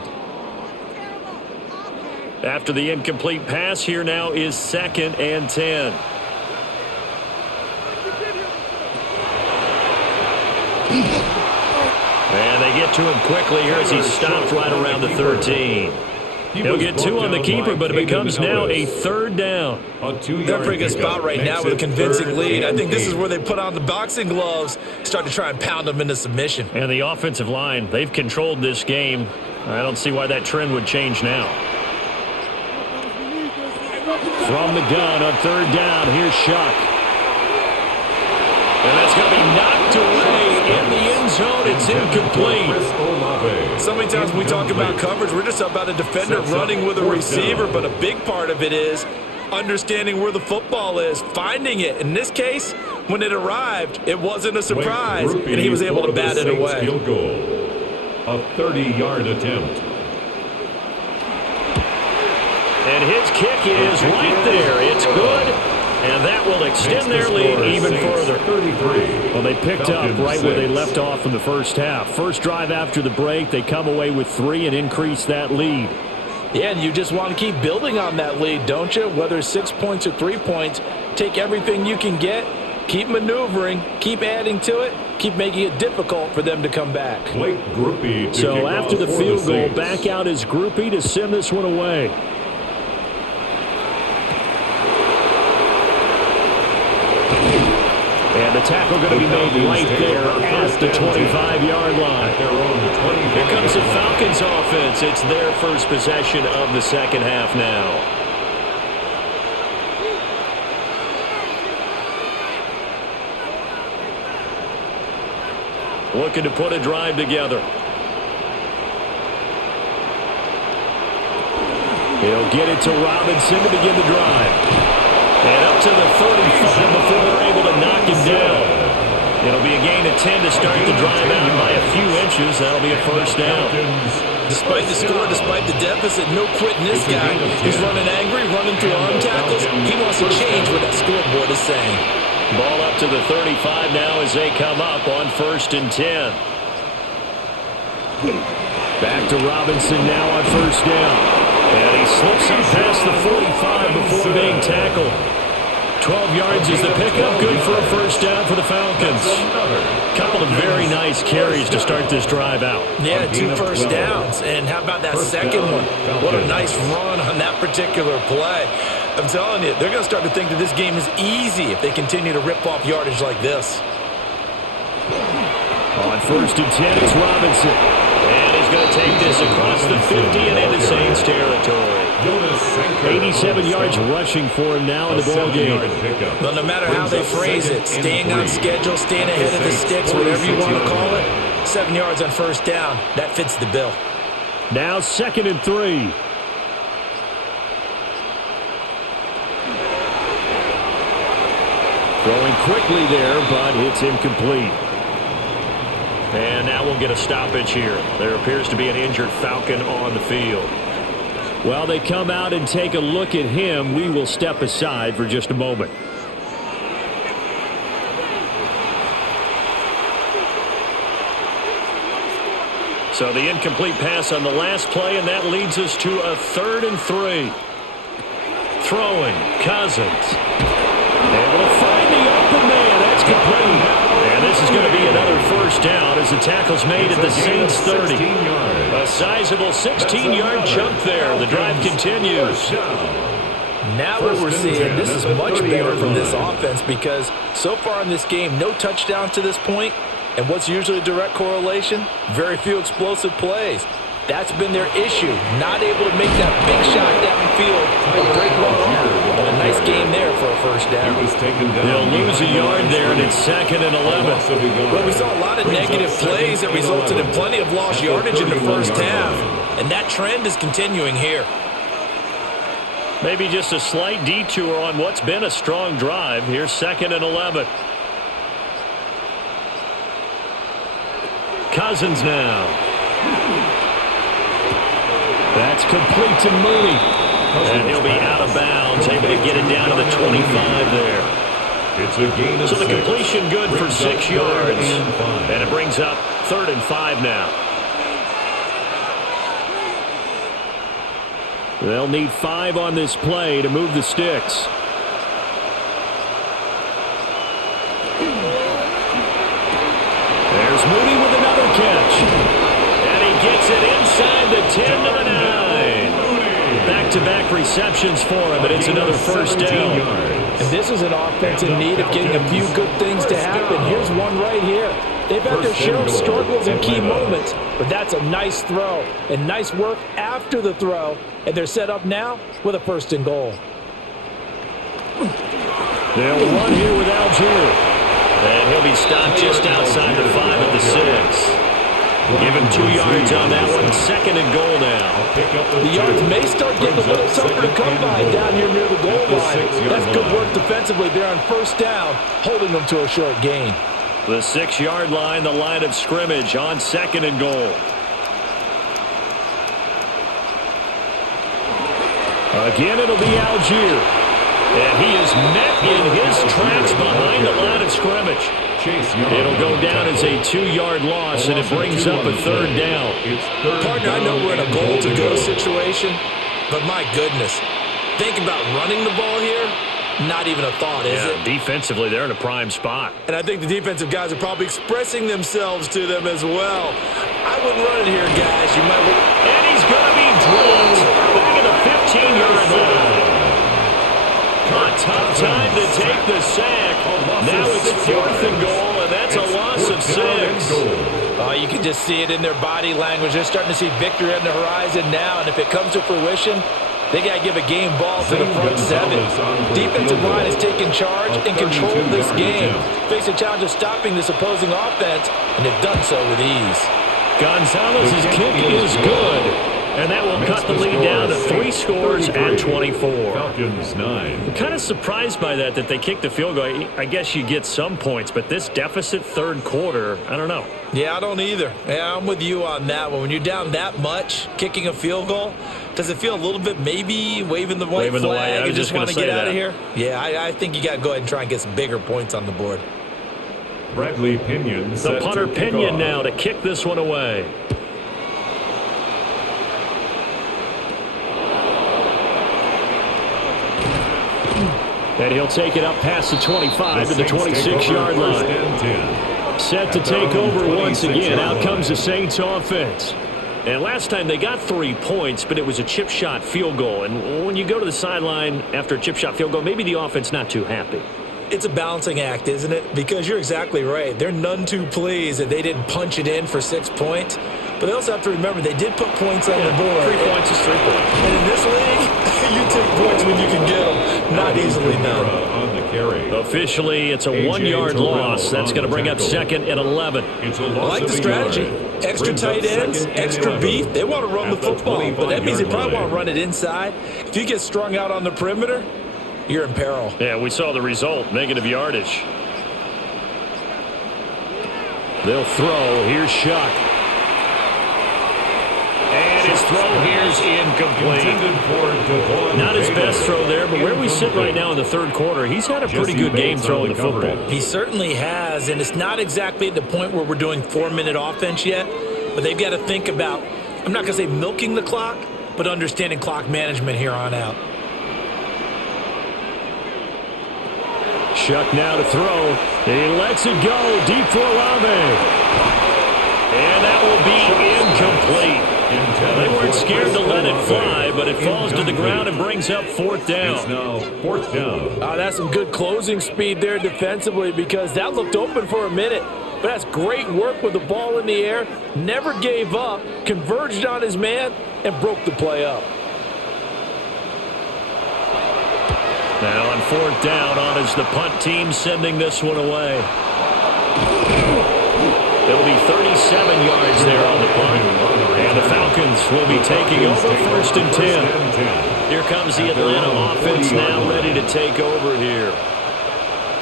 After the incomplete pass, here now is 2nd and 10. And they get to him quickly here as he stopped right around the 13. He'll get 2 on the keeper, but it becomes now a 3rd down. They're in a pretty good spot right now with a convincing lead. I think this is where they put on the boxing gloves, start to try and pound them into submission. And the offensive line, they've controlled this game. I don't see why that trend would change now. From the gun on 3rd down, here's Shuck. And that's going to be knocked away in the end zone. It's incomplete. So many times when we talk about coverage, we're just about a defender running with a receiver, but a big part of it is understanding where the football is, finding it. In this case, when it arrived, it wasn't a surprise, and he was able to bat it away. Field goal. A 30-yard attempt. And his kick is right there. It's good. And that will extend their lead even further. 33. Well, they picked up right where they left off in the first half. First drive after the break, they come away with 3 and increase that lead. Yeah, and you just want to keep building on that lead, don't you? Whether it's 6 points or 3 points, take everything you can get Keep maneuvering, keep adding to it, keep making it difficult for them to come back. So after the field goal, back out is Groupie to send this one away. And the tackle going to be made right there at the 25-yard line. Here comes the Falcons offense. It's their first possession of the second half now. Looking to put a drive together. He'll get it to Robinson to begin the drive. And up to the 35 before they're able to knock him down. It'll be a gain of 10 to start the drive out by a few inches. That'll be a first down. Despite the score, despite the deficit, no quitting this guy. He's running angry, running through arm tackles. He wants to change what that scoreboard is saying. Ball up to the 35 now as they come up on 1st and 10. Back to Robinson now on 1st down. And he slips up past the 45 before being tackled. 12 yards is the pickup. Good for a first down for the Falcons. Couple of very nice carries to start this drive out. Yeah, 2 first downs. And how about that second one? What a nice run on that particular play. I'm telling you, they're going to start to think that this game is easy if they continue to rip off yardage like this. On 1st and 10, it's Robinson. And he's going to take this across the 50 and into Saints territory. 87 yards rushing for him now in the ball game. Well, no matter how they phrase it, staying on schedule, staying ahead of the sticks, whatever you want to call it, 7 yards on 1st down, that fits the bill. Now 2nd and 3. Throwing quickly there, but it's incomplete. And now we'll get a stoppage here. There appears to be an injured Falcon on the field. While they come out and take a look at him, we will step aside for just a moment. So the incomplete pass on the last play, and that leads us to a 3rd and 3. Throwing, Cousins. Able to find the open man. That's complete. And this is going to be another first down as the tackle's made at the Saints 30. A sizable 16-yard chunk there. The drive continues. Now what we're seeing, this is much better from this offense because so far in this game, no touchdowns to this point. And what's usually a direct correlation? Very few explosive plays. That's been their issue. Not able to make that big shot downfield or break one off. But a nice game there for a first down. They'll lose a yard there, and it's 2nd and 11. Well, we saw a lot of negative plays that resulted in plenty of lost yardage in the first half. And that trend is continuing here. Maybe just a slight detour on what's been a strong drive. Here's 2nd and 11. Cousins now. That's complete to Mooney. And he'll be out of bounds, able to get it down to the 25 there. So the completion good for 6 yards. And it brings up 3rd and 5 now. They'll need 5 on this play to move the sticks. There's Mooney with another catch. And he gets it inside the 10 to the 9. Back-to-back receptions for him, and it's another first down. And this is an offense in need of getting a few good things to happen. Here's one right here. They've had their share of struggles in key moments, but that's a nice throw and nice work after the throw, and they're set up now with a 1st and goal. They'll run here with Algier. And he'll be stopped just outside the 5 at the 6. Give him 2 yards on that one. 2nd and goal now. The yards may start getting a little tougher to come by down here near the goal line. That's good work defensively there on 1st down, holding them to a short gain. The 6-yard line, the line of scrimmage on 2nd and goal. Again, it'll be Algier. And he is met in his tracks behind the line of scrimmage. It'll go down as a 2-yard loss, and it brings up a 3rd down. Partner, I know we're in a goal-to-go situation, but my goodness, think about running the ball here. not even a thought, is it? Defensively, they're in a prime spot. And I think the defensive guys are probably expressing themselves to them as well. I wouldn't run it here, guys. You might. And he's going to be dropped back at the 15-yard line. A tough time to take the sack. Now it's 4th and goal, and that's a loss of 6. Oh, you can just see it in their body language. They're starting to see victory on the horizon now, and if it comes to fruition, they got to give a game ball to the front 7. Defensive line has taken charge and controlled this game. Face a challenge of stopping this opposing offense, and they've done so with ease. Gonzalez's kick is good, and that will cut the lead down to 3 scores at 24. Falcons 9. I'm kind of surprised by that they kicked the field goal. I guess you get some points, but this deficit third quarter, I don't know. Yeah, I don't either. Yeah, I'm with you on that one. When you're down that much, kicking a field goal, does it feel a little bit maybe waving the white flag and just want to get out of here? Yeah, I think you got to go ahead and try and get some bigger points on the board. Bradley Pinion. The punter Pinion now to kick this one away. And he'll take it up past the 25 to the 26-yard line. Set to take over once again. Out comes the Saints offense. And last time they got 3 points, but it was a chip shot field goal. And when you go to the sideline after a chip shot field goal, maybe the offense not too happy. It's a balancing act, isn't it? Because you're exactly right. They're none too pleased that they didn't punch it in for 6 points. But they also have to remember they did put points on the board. 3 points is 3 points. And in this league, you take points when you can get them. Not easily done. On the carry. Officially, it's a 1-yard loss. That's going to bring up 2nd and 11. I like the strategy. Extra tight ends, extra beef. They want to run the football, but that means they probably want to run it inside. If you get strung out on the perimeter, you're in peril. Yeah, we saw the result, negative yardage. They'll throw. Here's Shuck. And his throw here's incomplete. Not his best throw there, but where we sit right now in the third quarter, he's had a pretty good game throwing the football. He certainly has, and it's not exactly at the point where we're doing 4-minute offense yet, but they've got to think about, I'm not going to say milking the clock, but understanding clock management here on out. Shuck now to throw. He lets it go deep for Olave. And that will be incomplete. They weren't scared to let it fly, but it falls to the ground and brings up 4th down. It's now 4th down. That's some good closing speed there defensively because that looked open for a minute. But that's great work with the ball in the air. Never gave up, converged on his man, and broke the play up. Now on 4th down, on is the punt team sending this one away. It'll be 37 yards there on the punt. And the Falcons will be taking over 1st and 10. Here comes the Atlanta offense now ready to take over here.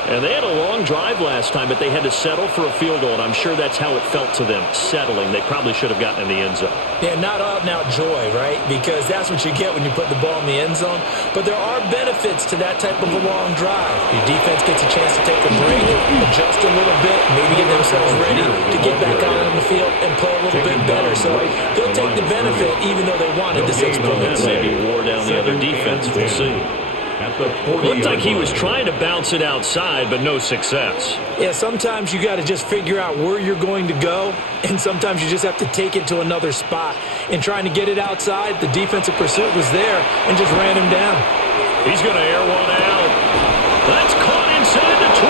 And they had a long drive last time, but they had to settle for a field goal, and I'm sure that's how it felt to them, settling. They probably should have gotten in the end zone. Yeah, not out-and-out joy, right? Because that's what you get when you put the ball in the end zone. But there are benefits to that type of a long drive. Your defense gets a chance to take a break, adjust a little bit, maybe get themselves ready to get back out on the field and play a little bit better. So they'll take the benefit even though they wanted the 6 points. Maybe wore down the other defense. We'll see. Looked like he was trying to bounce it outside, but no success. Yeah, sometimes you got to just figure out where you're going to go, and sometimes you just have to take it to another spot. And trying to get it outside, the defensive pursuit was there and just ran him down. He's going to air one out. That's caught inside the 20.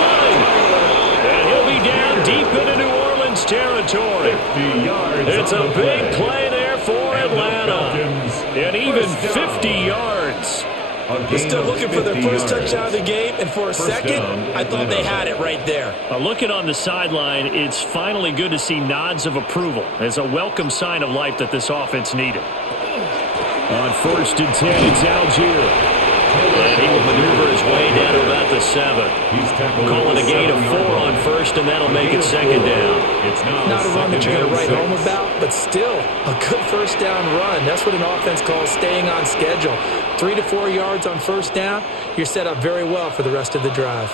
And he'll be down deep into New Orleans territory. It's a big play there for Atlanta. And even 50 yards. They're still looking for their first touchdown of the game, and for a second, I thought they had it right there. Looking on the sideline, it's finally good to see nods of approval. It's a welcome sign of life that this offense needed. On 1st and 10, it's Algier. And he will maneuver his way down to about the 7. Calling a gain of 4 on 1st, and that'll make it 2nd down. Not a run that you're going to write home about, but still a good 1st down run. That's what an offense calls staying on schedule. 3 to 4 yards on 1st down, you're set up very well for the rest of the drive.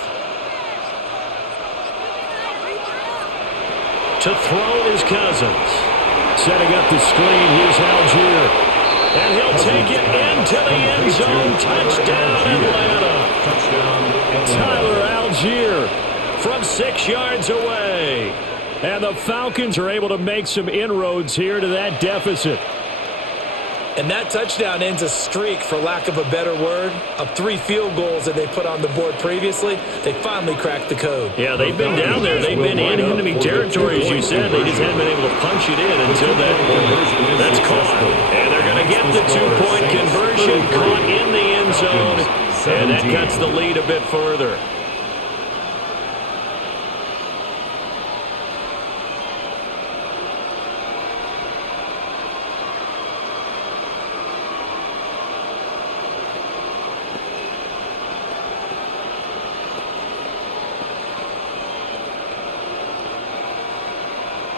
To throw is Cousins. Setting up the screen, here's Algier. And he'll take it into the end zone. Touchdown, Atlanta. Touchdown, Tyler Algier from 6 yards away. And the Falcons are able to make some inroads here to that deficit. And that touchdown ends a streak, for lack of a better word, of 3 field goals that they put on the board previously. They finally cracked the code. Yeah, they've been down there. They've been in enemy territory, as you said. They just haven't been able to punch it in until that point. That's caught. And they're going to get the 2-point conversion, caught in the end zone. And that cuts the lead a bit further.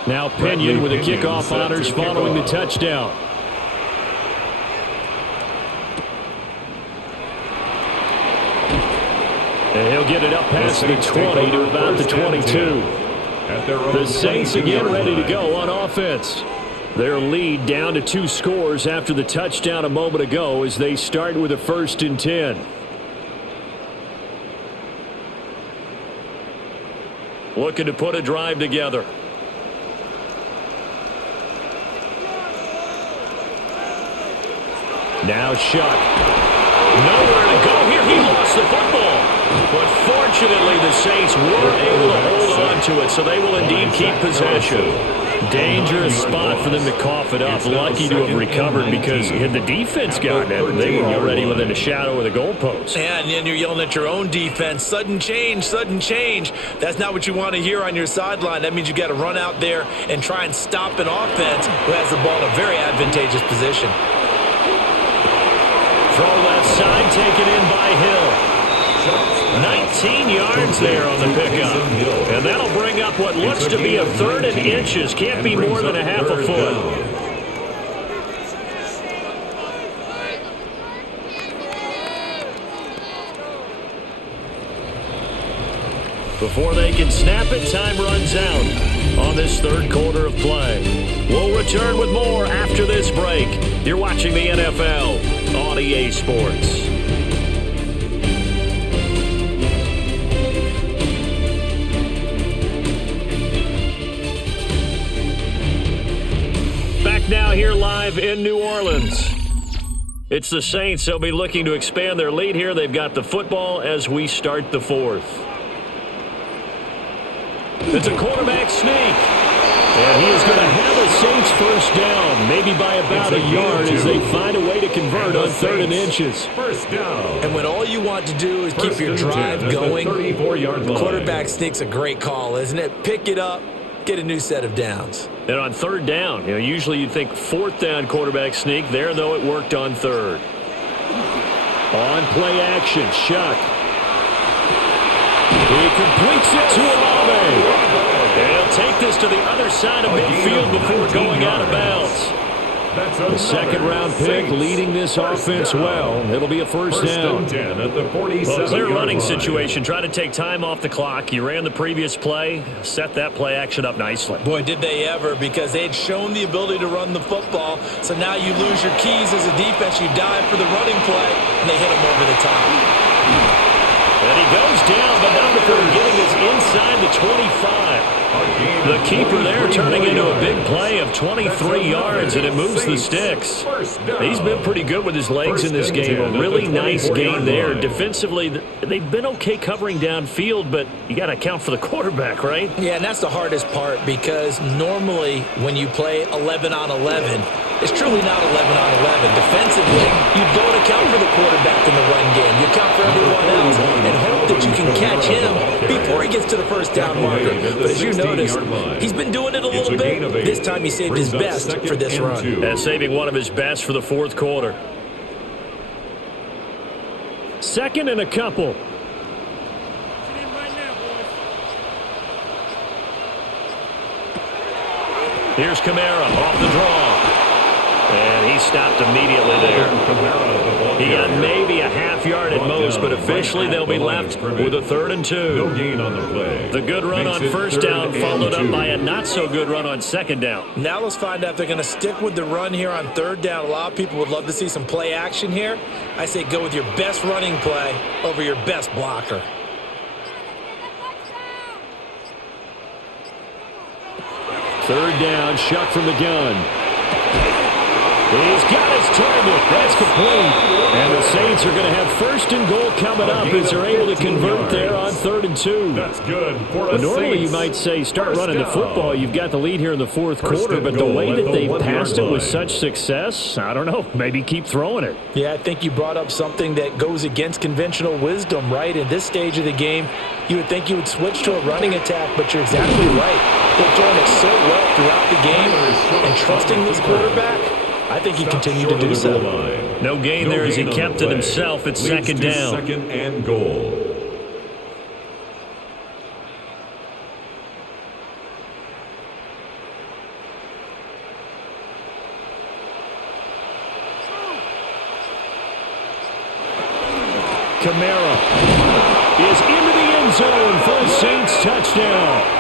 Now Pinion with the kickoff honors following the touchdown. And he'll get it up past the 20 to about the 22. The Saints again ready to go on offense. Their lead down to 2 scores after the touchdown a moment ago as they start with a 1st and 10. Looking to put a drive together. Now Shuck. Nowhere to go here. He lost the football. But fortunately, the Saints were able to hold on to it, so they will indeed keep possession. Dangerous spot for them to cough it up. Lucky to have recovered, because had the defense gotten it, they were already within a shadow of the goalpost. Yeah, and then you're yelling at your own defense. Sudden change, sudden change. That's not what you want to hear on your sideline. That means you got to run out there and try and stop an offense who has the ball in a very advantageous position. Throw left side, taken in by Hill. 19 yards there on the pickup. And that'll bring up what looks to be a 3rd and inches. Can't be more than a half a foot. Before they can snap it, time runs out on this 3rd quarter of play. We'll return with more after this break. You're watching the NFL on EA Sports. Back now here live in New Orleans. It's the Saints. They'll be looking to expand their lead here. They've got the football as we start the 4th. It's a quarterback sneak. And he is going to have a Saints 1st down, maybe by about a yard, as they find a way to convert on 3rd and inches. 1st down. And when all you want to do is keep your drive going, the quarterback sneak's a great call, isn't it? Pick it up, get a new set of downs. And on 3rd down, usually you'd think 4th down quarterback sneak. There, though, it worked on 3rd. On play action, Shuck. He completes it to Olave. And he'll take this to the other side of midfield before going out of bounds. The 2nd-round pick leading this offense well. It'll be a 1st down. Well, clear running situation. Try to take time off the clock. You ran the previous play. Set that play action up nicely. Boy, did they ever, because they had shown the ability to run the football. So now you lose your keys as a defense. You dive for the running play, and they hit him over the top. And he goes down, but not before getting this inside the 25. The keeper there turning into a big play of 23 yards, and it moves the sticks. He's been pretty good with his legs in this game. A really nice game there. Defensively, they've been okay covering downfield, but you got to account for the quarterback, right? Yeah, and that's the hardest part, because normally when you play 11 on 11, it's truly not 11 on 11. Defensively, you don't account for the quarterback in the run game. You account for everyone else and hope that you can catch him before he gets to the 1st down marker. But as you noticed, he's been doing it a little bit. This time he saved his best for this run. And saving one of his best for the 4th quarter. 2nd and a couple. Here's Kamara off the draw. And he stopped immediately there. He got maybe a half yard at most, but officially they'll be left with a 3rd and 2. No gain on the play. The good run on first down followed up by a not-so-good run on second down. Now let's find out if they're going to stick with the run here on 3rd down. A lot of people would love to see some play action here. I say go with your best running play over your best blocker. Third down, Shuck from the gun. He's got his target. That's complete. And the Saints are going to have 1st and goal coming up as they're able to convert there on 3rd and 2. That's good for us. Normally you might say start running the football. You've got the lead here in the 4th quarter, but the way that they passed it with such success, I don't know, maybe keep throwing it. Yeah, I think you brought up something that goes against conventional wisdom, right? In this stage of the game, you would think you would switch to a running attack, but you're exactly right. They're throwing it so well throughout the game, and trusting this quarterback, I think he continued to do so. No gain there as he kept it himself at 2nd down. 2nd and goal. Kamara is into the end zone for a Saints touchdown.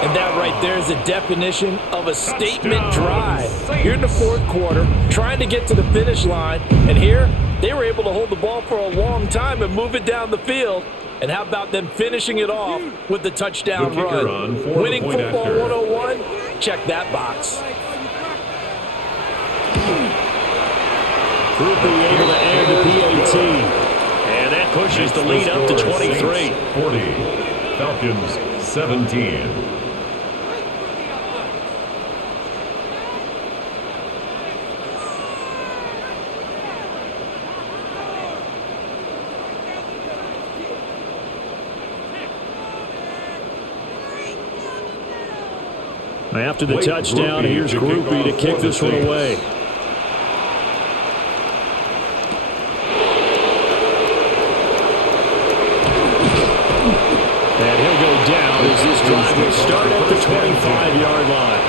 And that right there is the definition of a statement drive. You're in the 4th quarter, trying to get to the finish line, and here they were able to hold the ball for a long time and move it down the field. And how about them finishing it off with the touchdown run? Winning football 101? Check that box. Groupie able to add the PAT. And that pushes the lead up to 23. 40. Falcons 17. After the touchdown, here's Groupie to kick this one away. And he'll go down as this drive will start at the 25-yard line.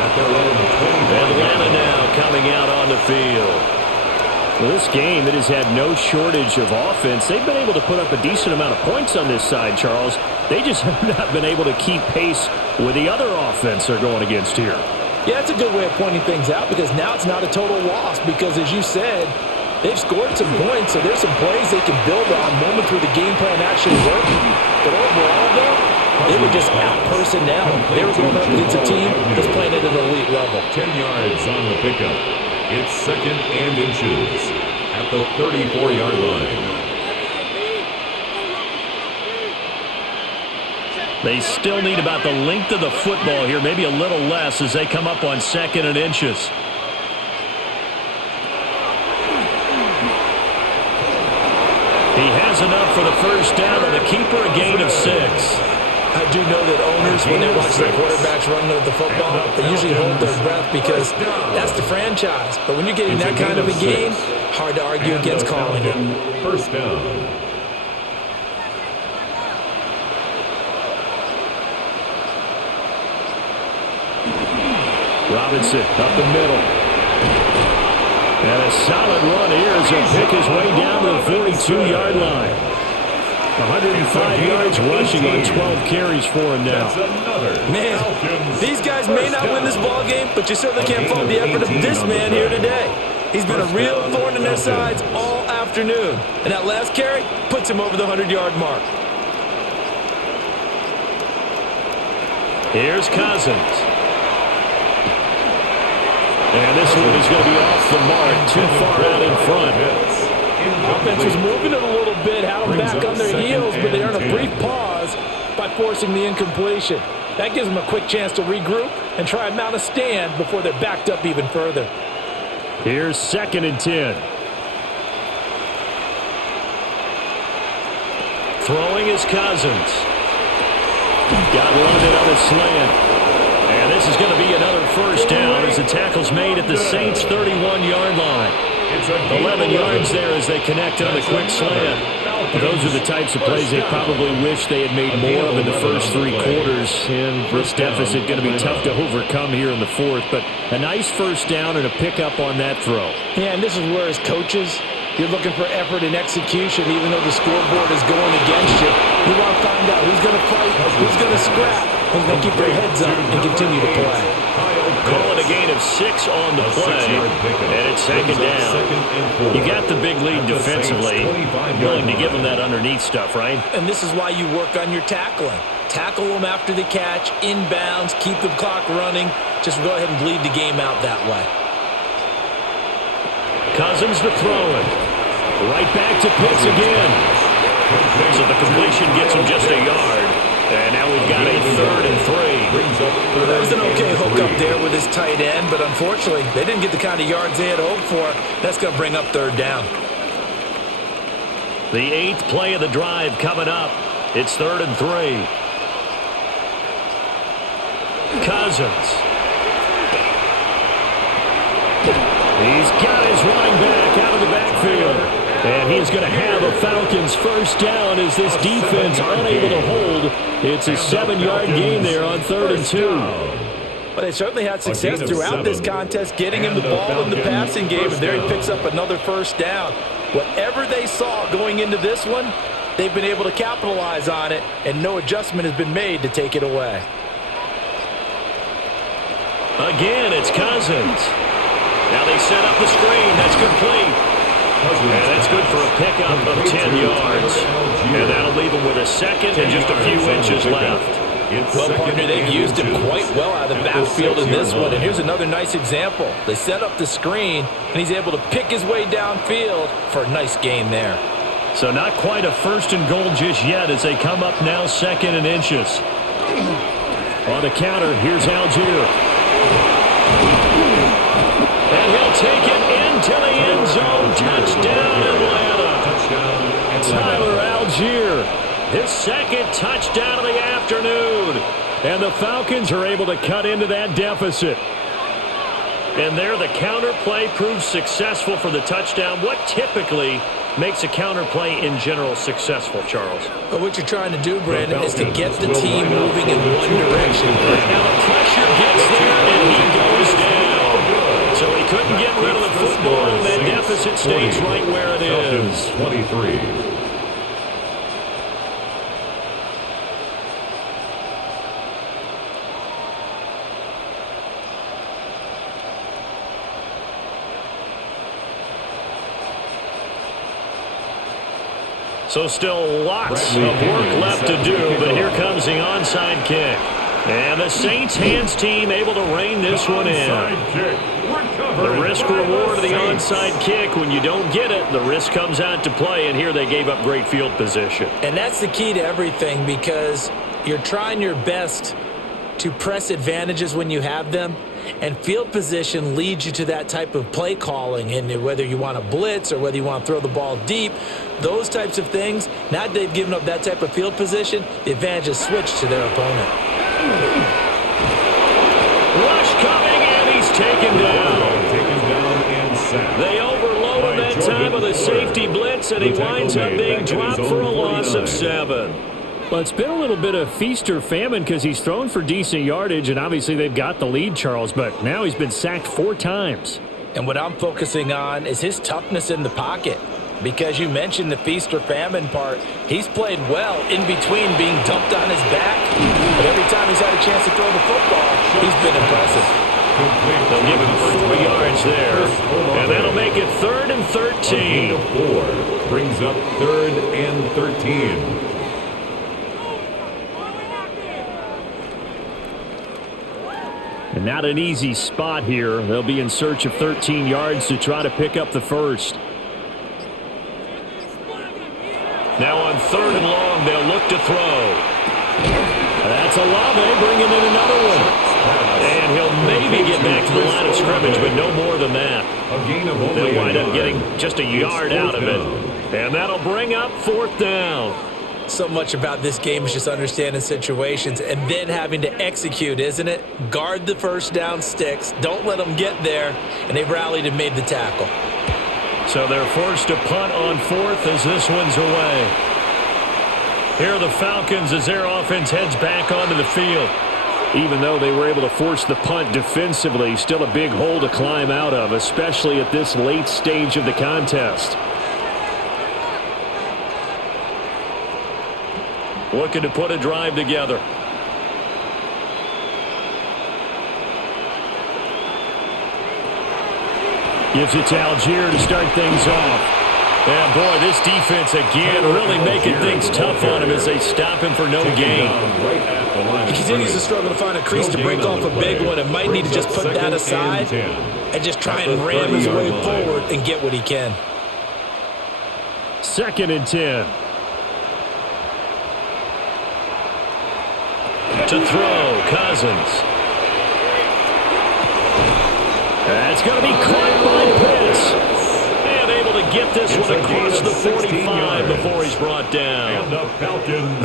Atlanta now coming out on the field. Well, this game, it has had no shortage of offense. They've been able to put up a decent amount of points on this side, Charles. They just have not been able to keep pace with the other offense they're going against here. Yeah, that's a good way of pointing things out because now it's not a total loss because, as you said, they've scored some points, so there's some plays they can build on, moments where the game plan actually worked. But overall, though, they were just out-personnel. They were going up against a team that's playing at an elite level. 10 yards on the pickup. It's 2nd and inches at the 34-yard line. They still need about the length of the football here, maybe a little less as they come up on 2nd and inches. He has enough for the first down and a keeper, a gain of 6. I do know that owners, when they watch their quarterbacks run with the football, they usually hold their breath because that's the franchise. But when you're getting that kind of a game, hard to argue against calling it. First down. Robinson up the middle. And a solid run here as he'll pick his way down to the 42-yard line. 105 yards rushing on 12 carries for him now. Man, these guys may not win this ball game, but you certainly can't fault the effort of this man here today. He's been a real thorn in their sides all afternoon. And that last carry puts him over the 100-yard mark. Here's Cousins. And this one is going to be off the mark, too far out in front. Offense was moving it a little bit, had them back on their heels, but they earn a brief pause by forcing the incompletion. That gives them a quick chance to regroup and try and mount a stand before they're backed up even further. Here's 2nd and 10. Throwing is Cousins. Got London on a slant. And this is going to be another first down as the tackle's made at the Saints' 31-yard line. 11 yards there as they connect on the quick slant. Those are the types of plays they probably wish they had made more of in the first 3 quarters. And this deficit going to be tough to overcome here in the fourth. But a nice first down and a pickup on that throw. Yeah, and this is where, as coaches, you're looking for effort and execution, even though the scoreboard is going against you. You want to find out who's going to fight, who's going to scrap, who's going to keep their heads up and continue to play. Call it a gain of 6 on the play, and it's second down. You got the big lead defensively. Willing to give them that underneath stuff, right? And this is why you work on your tackling. Tackle them after the catch, inbounds, keep the clock running. Just go ahead and bleed the game out that way. Cousins to throw it. Right back to Pitts again. So the completion gets him just a yard. And now we've got a 3rd and 3. That was an okay hook up there with his tight end, but unfortunately, they didn't get the kind of yards they had hoped for. That's going to bring up 3rd down. The 8th play of the drive coming up. It's 3rd and 3. Cousins. He's got his running back out of the backfield. And he's going to have a Falcons first down as this defense unable to hold. It's a 7-yard gain there on 3rd and 2. Well, they certainly had success throughout this contest, getting him the ball in the passing game, and there he picks up another first down. Whatever they saw going into this one, they've been able to capitalize on it, and no adjustment has been made to take it away. Again, it's Cousins. Now they set up the screen. That's complete. And that's good for a pickup of 10 yards. And that'll leave him with a second and just a few inches left. Well, partner, they've used him quite well out of the backfield in this one. And here's another nice example. They set up the screen, and he's able to pick his way downfield for a nice gain there. So not quite a 1st and goal just yet as they come up now 2nd and inches. On the counter, here's Algier. And he'll take it into the end zone. Touchdown, Atlanta. Tyler Algier, his 2nd touchdown of the afternoon. And the Falcons are able to cut into that deficit. And there the counter play proves successful for the touchdown. What typically makes a counter play in general successful, Charles? But what you're trying to do, Brandon, is to get the team moving in one direction. Now the pressure gets there, and he goes down. So he couldn't get rid of the football, and that deficit stays right where it is. 23. So still lots of work left to do, but here comes the onside kick. And the Saints hands team able to rein this one in. The risk reward of the onside kick, when you don't get it, the risk comes out to play, and here they gave up great field position. And that's the key to everything, because you're trying your best to press advantages when you have them, and field position leads you to that type of play calling. And whether you want to blitz or whether you want to throw the ball deep, those types of things, now that they've given up that type of field position, the advantage is switched to their opponent. Rush coming, and he's taken down. They overload him that time with a safety blitz, and he winds up being dropped for a loss of 7. Well, it's been a little bit of feast or famine because he's thrown for decent yardage, and obviously they've got the lead, Charles, but now he's been sacked 4 times. And what I'm focusing on is his toughness in the pocket, because you mentioned the feast or famine part. He's played well in between being dumped on his back, but every time he's had a chance to throw the football, he's been impressive. They'll give him 4 yards there, and that'll make it 3rd and 13. 4 brings up 3rd and 13. And not an easy spot here. They'll be in search of 13 yards to try to pick up the first. Now on 3rd and long, they'll look to throw. That's Olave bringing in another one. And he'll maybe get back to the line of scrimmage, but no more than that. They'll wind up getting just a yard out of it. And that'll bring up 4th down. So much about this game is just understanding situations and then having to execute, isn't it? Guard the first down sticks. Don't let them get there. And they've rallied and made the tackle. So they're forced to punt on fourth as this one's away. Here are the Falcons as their offense heads back onto the field. Even though they were able to force the punt defensively, still a big hole to climb out of, especially at this late stage of the contest. Looking to put a drive together. Gives it to Algier to start things off. And boy, this defense again really making things tough on him as they stop him for no gain. He continues to struggle to find a crease to break off a big one and might need to just put that aside and just try and ram his way forward and get what he can. 2nd and 10. To throw, Cousins. That's going to be caught by Pitts. And able to get this one across the 45 before he's brought down.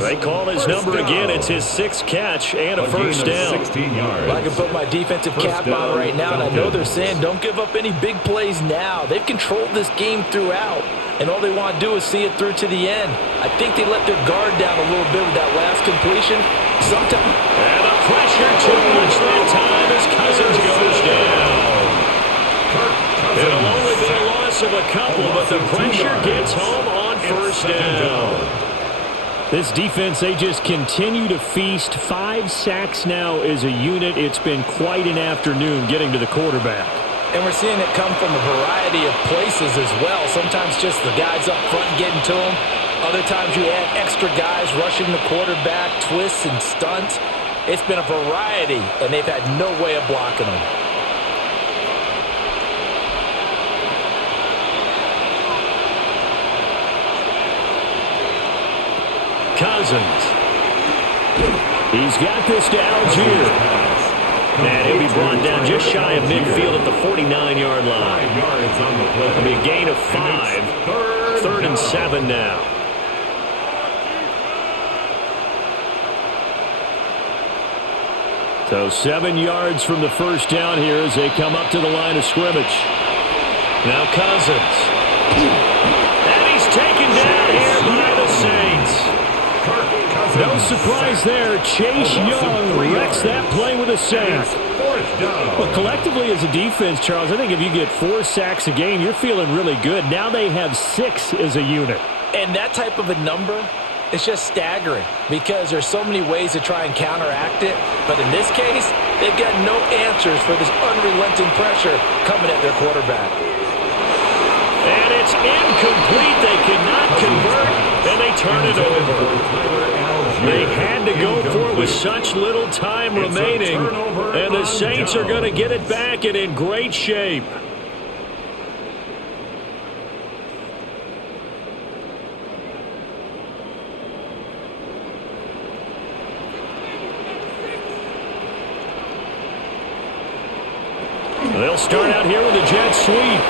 They call his number again. It's his 6th catch and a first down. I can put my defensive cap on right now, and I know they're saying don't give up any big plays now. They've controlled this game throughout, and all they want to do is see it through to the end. I think they let their guard down a little bit with that last completion. Sometimes. And the pressure too much that time as Cousins goes down. It'll only be a loss of a couple, but the pressure gets home on first down. This defense, they just continue to feast. 5 sacks now as a unit. It's been quite an afternoon getting to the quarterback. And we're seeing it come from a variety of places as well. Sometimes just the guys up front getting to him. Other times you add extra guys rushing the quarterback, twists and stunts. It's been a variety, and they've had no way of blocking them. Cousins. He's got this to Algier. And he'll be brought down just shy of midfield at the 49-yard line. It'll be a gain of 5. 3rd and 7 now. So 7 yards from the first down here as they come up to the line of scrimmage. Now Cousins. And he's taken down here by the Saints. No surprise there. Chase Young wrecks that play with a sack. Well, collectively as a defense, Charles, I think if you get 4 sacks a game, you're feeling really good. Now they have 6 as a unit. And that type of a number, it's just staggering because there's so many ways to try and counteract it. But in this case, they've got no answers for this unrelenting pressure coming at their quarterback. And it's incomplete. They cannot convert, and they turn it over. They had to go for it with such little time remaining, and the Saints are going to get it back and in great shape. They'll start out here with a jet sweep.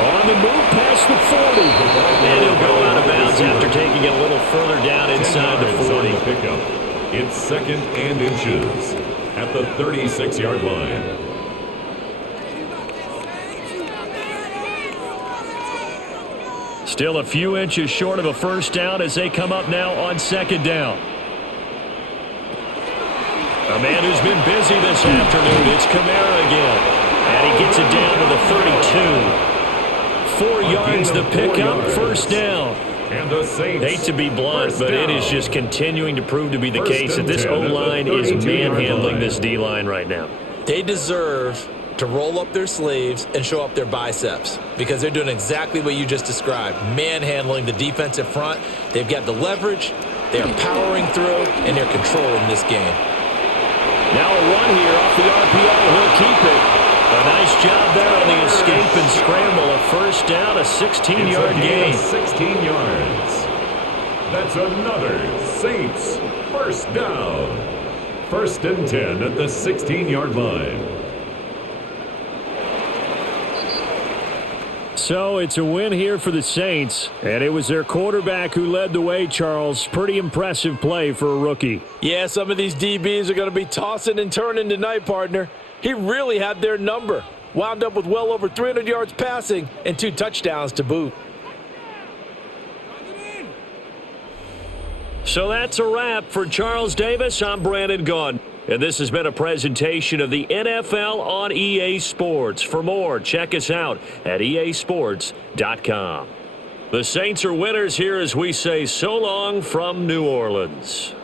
On the move past the 40. And he'll go out of bounds after taking it a little further down inside the 40. It's 2nd and inches at the 36-yard line. Still a few inches short of a first down as they come up now on 2nd down. A man who's been busy this afternoon, it's Kamara again. And he gets it down to the 32. 4 yards the pickup, first down. Hate to be blunt, but it is just continuing to prove to be the case that this O-line is manhandling this D-line right now. They deserve to roll up their sleeves and show up their biceps because they're doing exactly what you just described, manhandling the defensive front. They've got the leverage, they're powering through, and they're controlling this game. Now a run here off the RPO. He'll keep it. A nice job there on the escape and scramble. A first down, a 16-yard gain. 16 yards. That's another Saints first down. 1st and 10 at the 16-yard line. So it's a win here for the Saints, and it was their quarterback who led the way, Charles. Pretty impressive play for a rookie. Yeah, some of these DBs are going to be tossing and turning tonight, partner. He really had their number. wound up with well over 300 yards passing and 2 touchdowns to boot. So that's a wrap for Charles Davis. I'm Brandon Gaudin. And this has been a presentation of the NFL on EA Sports. For more, check us out at easports.com. The Saints are winners here as we say so long from New Orleans.